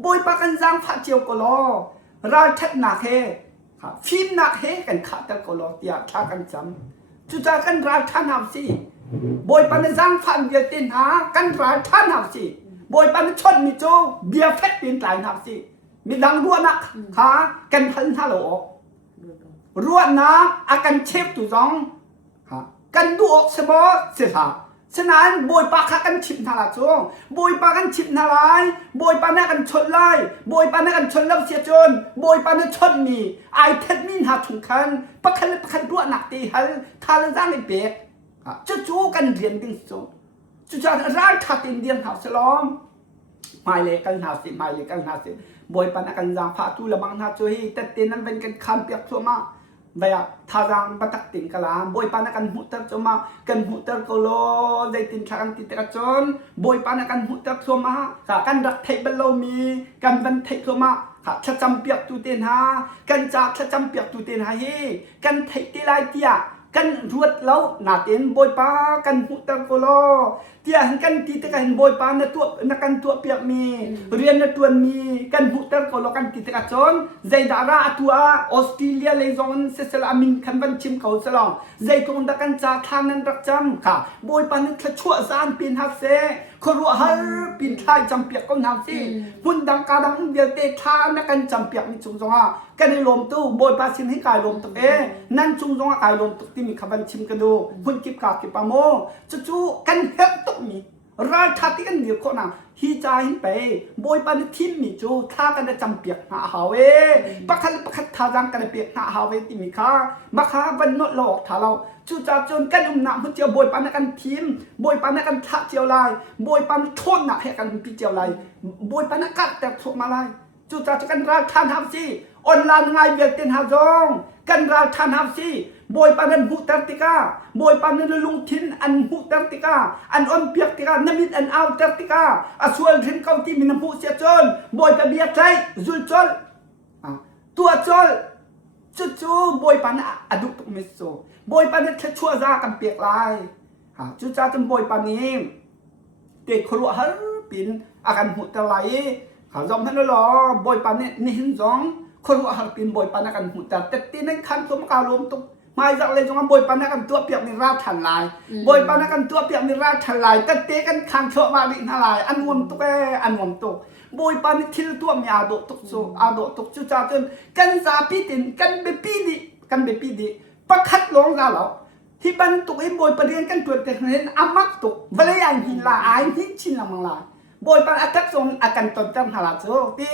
บอยปากันจางพระเจียวกลอราชันนาเฮฟิล์มนักเฮกันขาดตะกลอเตียชากันจำจุดากันราชันหาสิ บอยปันจังฟันเบียตินหากันรายท่านหาสิบอยปันชนมีโจเบียเฟตตินหลายหาสิมีดังรัวนักหากันพันท่าโลรัวนักอากันเชฟตุจงกันดูออกเสมอเสียฉะนั้นบอยปากันชิมทาราจงบอยปากันชิมทาลายบอยปานักันชนไล่บอยปานักันชนเล่าเสียจนบอยปานัชนมีไอเทดมินหาถุงคันปะคันรัวนักตีฮัลทาลจ้างในเปียกจู่กันเรียนดิ้งโซจู่ร้านทัดอินเดียนหาสลอมไม่เลยกันหาสิไม่เลยกันหาสิบอยปานักันจางพาตุละบังหาจุยแต่เต็นนั้นเป็นกันคันเปียกทั่วมาแบบทางบัตักติงกะลาบอยปานักันหุตร์จมากันหุตร์โกโลได้ตินทางติดกระจนบอยปานักันหุตร์ทั่วมากันรักไทยบัลโลมีกันบันไทยทั่วมาชะจำเปียกตุเตนหากันจากชะจำเปียกตุเตนหาเฮกันไทยตีลายเตียกันรวดเล้าหนาเต็นบอยปากันหุตร์โกโลเตียกันตีตะกันบอยปาในตัวนักกันตัวเปียกมีเรียนในตัวมีกันหุตร์โกโลกันตีตะกระจนใจดาราตัวออสเตรเลียเลยจงเซซลามินคันบันชิมเขาสลองใจตรงตะกันจากทางนั้นรักจำค่ะบอยปานึกชั่วซานปีนฮัสเซครัวฮัลปีนทายจำเปียกก็นำสิหุ่นดังกาดังเดียวเตะทานักกันจำเปียกมีจุงจงอ่ะกันในลมตู้บอยปาชิมให้กายลมตุกนั่นจุงจงกายลมตุกที่มีคันบันชิมกันดูหุ่นกิบกากิบปาโมจู่กันเฮกตุกมีราชาที่กันเดียวคนน่ะฮีจาหินไปบอยปานทิมมีจูท่ากันได้จำเปียกหาหาเวปักขัดท่าจังกันได้เปียกหาหาเวติมีค่าบักฮาวันนหลอกท่าเราจู่จ่าจนกันหนักมันเจียวบอยปานกันทิมบอยปานกันท่าเจียวลายบอยปานทนหนักให้กันปีเจียวลายบอยปานกัดแต่ถูกมาลายจู่จ่าจะกันราชาทำสิออนไลน์ไงเบียดเต็นหาจงกันราชาทำสิบอยปานันหุตติกาบอยปานันลุงทินอันหุตติกาอันอมเปียกติกานามิดอันเอาตติกาอสวลทินเขาที่มีน้ำพุเสียจนบอยปาเบียใจจุลจลตัวจลจู่บอยปานันอดุตุมิโซบอยปานันชั่วซากันเปียกลายจู่จ้าจนบอยปานี้เด็กครัวฮาปินอาการหุตไหลเขาจอมท่านล้อบอยปานี้นี่หินจงคนว่าหักปีนบอยปานักันหุตแต่ตีนั้นคันสมการรวมตุกมาจากเลยจงบอยปานักันตัวเปียกมีราชันลายบอยปานักันตัวเปียกมีราชันลายแต่ตีกันคันเชาะมาดินลายอันวมตุกอันวมตุกบอยปานิทิลตัวมีอาโดตุกโซอาโดตุกจุจ่าจนกันซาปีตินกันเบปีดิปักขัดลงกันแล้วที่บรรทุกไอ้บอยปาเรียนกันตัวเด็กเห็นอามักตุกเวลาอย่างหินลาไอ้หินชินละมังลาบอยปานอัตส่งอาการตนจำหาลาโซตี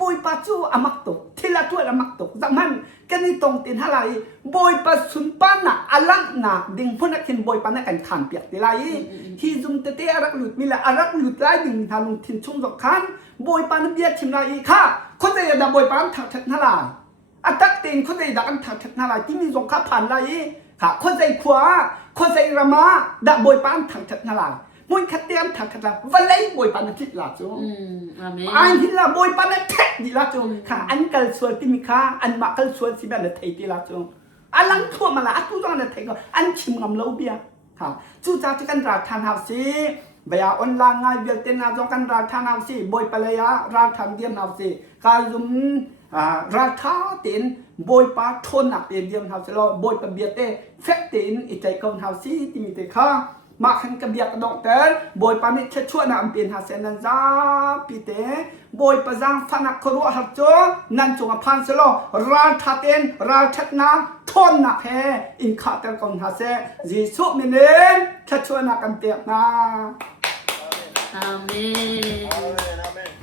บอยปาจูอามักตุกทีละตัวอามักตุกจากนั้นกันนี่ตรงตีนหาลายบอยปาสุนปานะอลังนักดิ่งพนักขินบอยปานะกันขันเปียกตีลายฮีซุมเตเตอารักหลุดมีละอารักหลุดลายดิ่งทานุทินชุ่มดอกขันบอยปานะเบียดชิมลายค่ะคนจะยาบอยปานถักถักหาลายอัตติงคนจะดักกันถักถักหาลายที่มีสงครามผ่านลายค่ะคนใจขวาคนใจรามาดักบอยปานถักถักหาลายมุนขัดเตียมถักขัดละวันเลยบอยปานทิลาจูอันที่ละบอยปานเทะดีลาจูค่ะอันกัลส่วนที่มีค่าอันมากัลส่วนที่แบบเทดีลาจูอันหลังทั่วมาละอันทุกอย่างเทก็อันชิมงำเล่าเบียค่ะจู่จ้าจะกันราทานหาสิเบียออนไลน์ไงเบียเต้นนาจงกันราทานหาสิบอยปลายาราทานเดียมหาสิการซุมราคาเต็นบอยปาทนหนักเดียมหาสิเราบอยปเบียเต้เฟกเต็นอิจใจกองหาสิที่มีเตค่ามาขันกระเบียกดอกเตนบอยปานิเชั่วน้ำเป็นหาเซนันซาปีเตบอยปะจังฟันักครัวหักโจนั่นจงอพันสโลราทัดเต็นราทัดน้ำทนหนักแห่อินขาเตลกองหาเซจีสุมิเนนชั่วนักกันเตียกนะอาเมน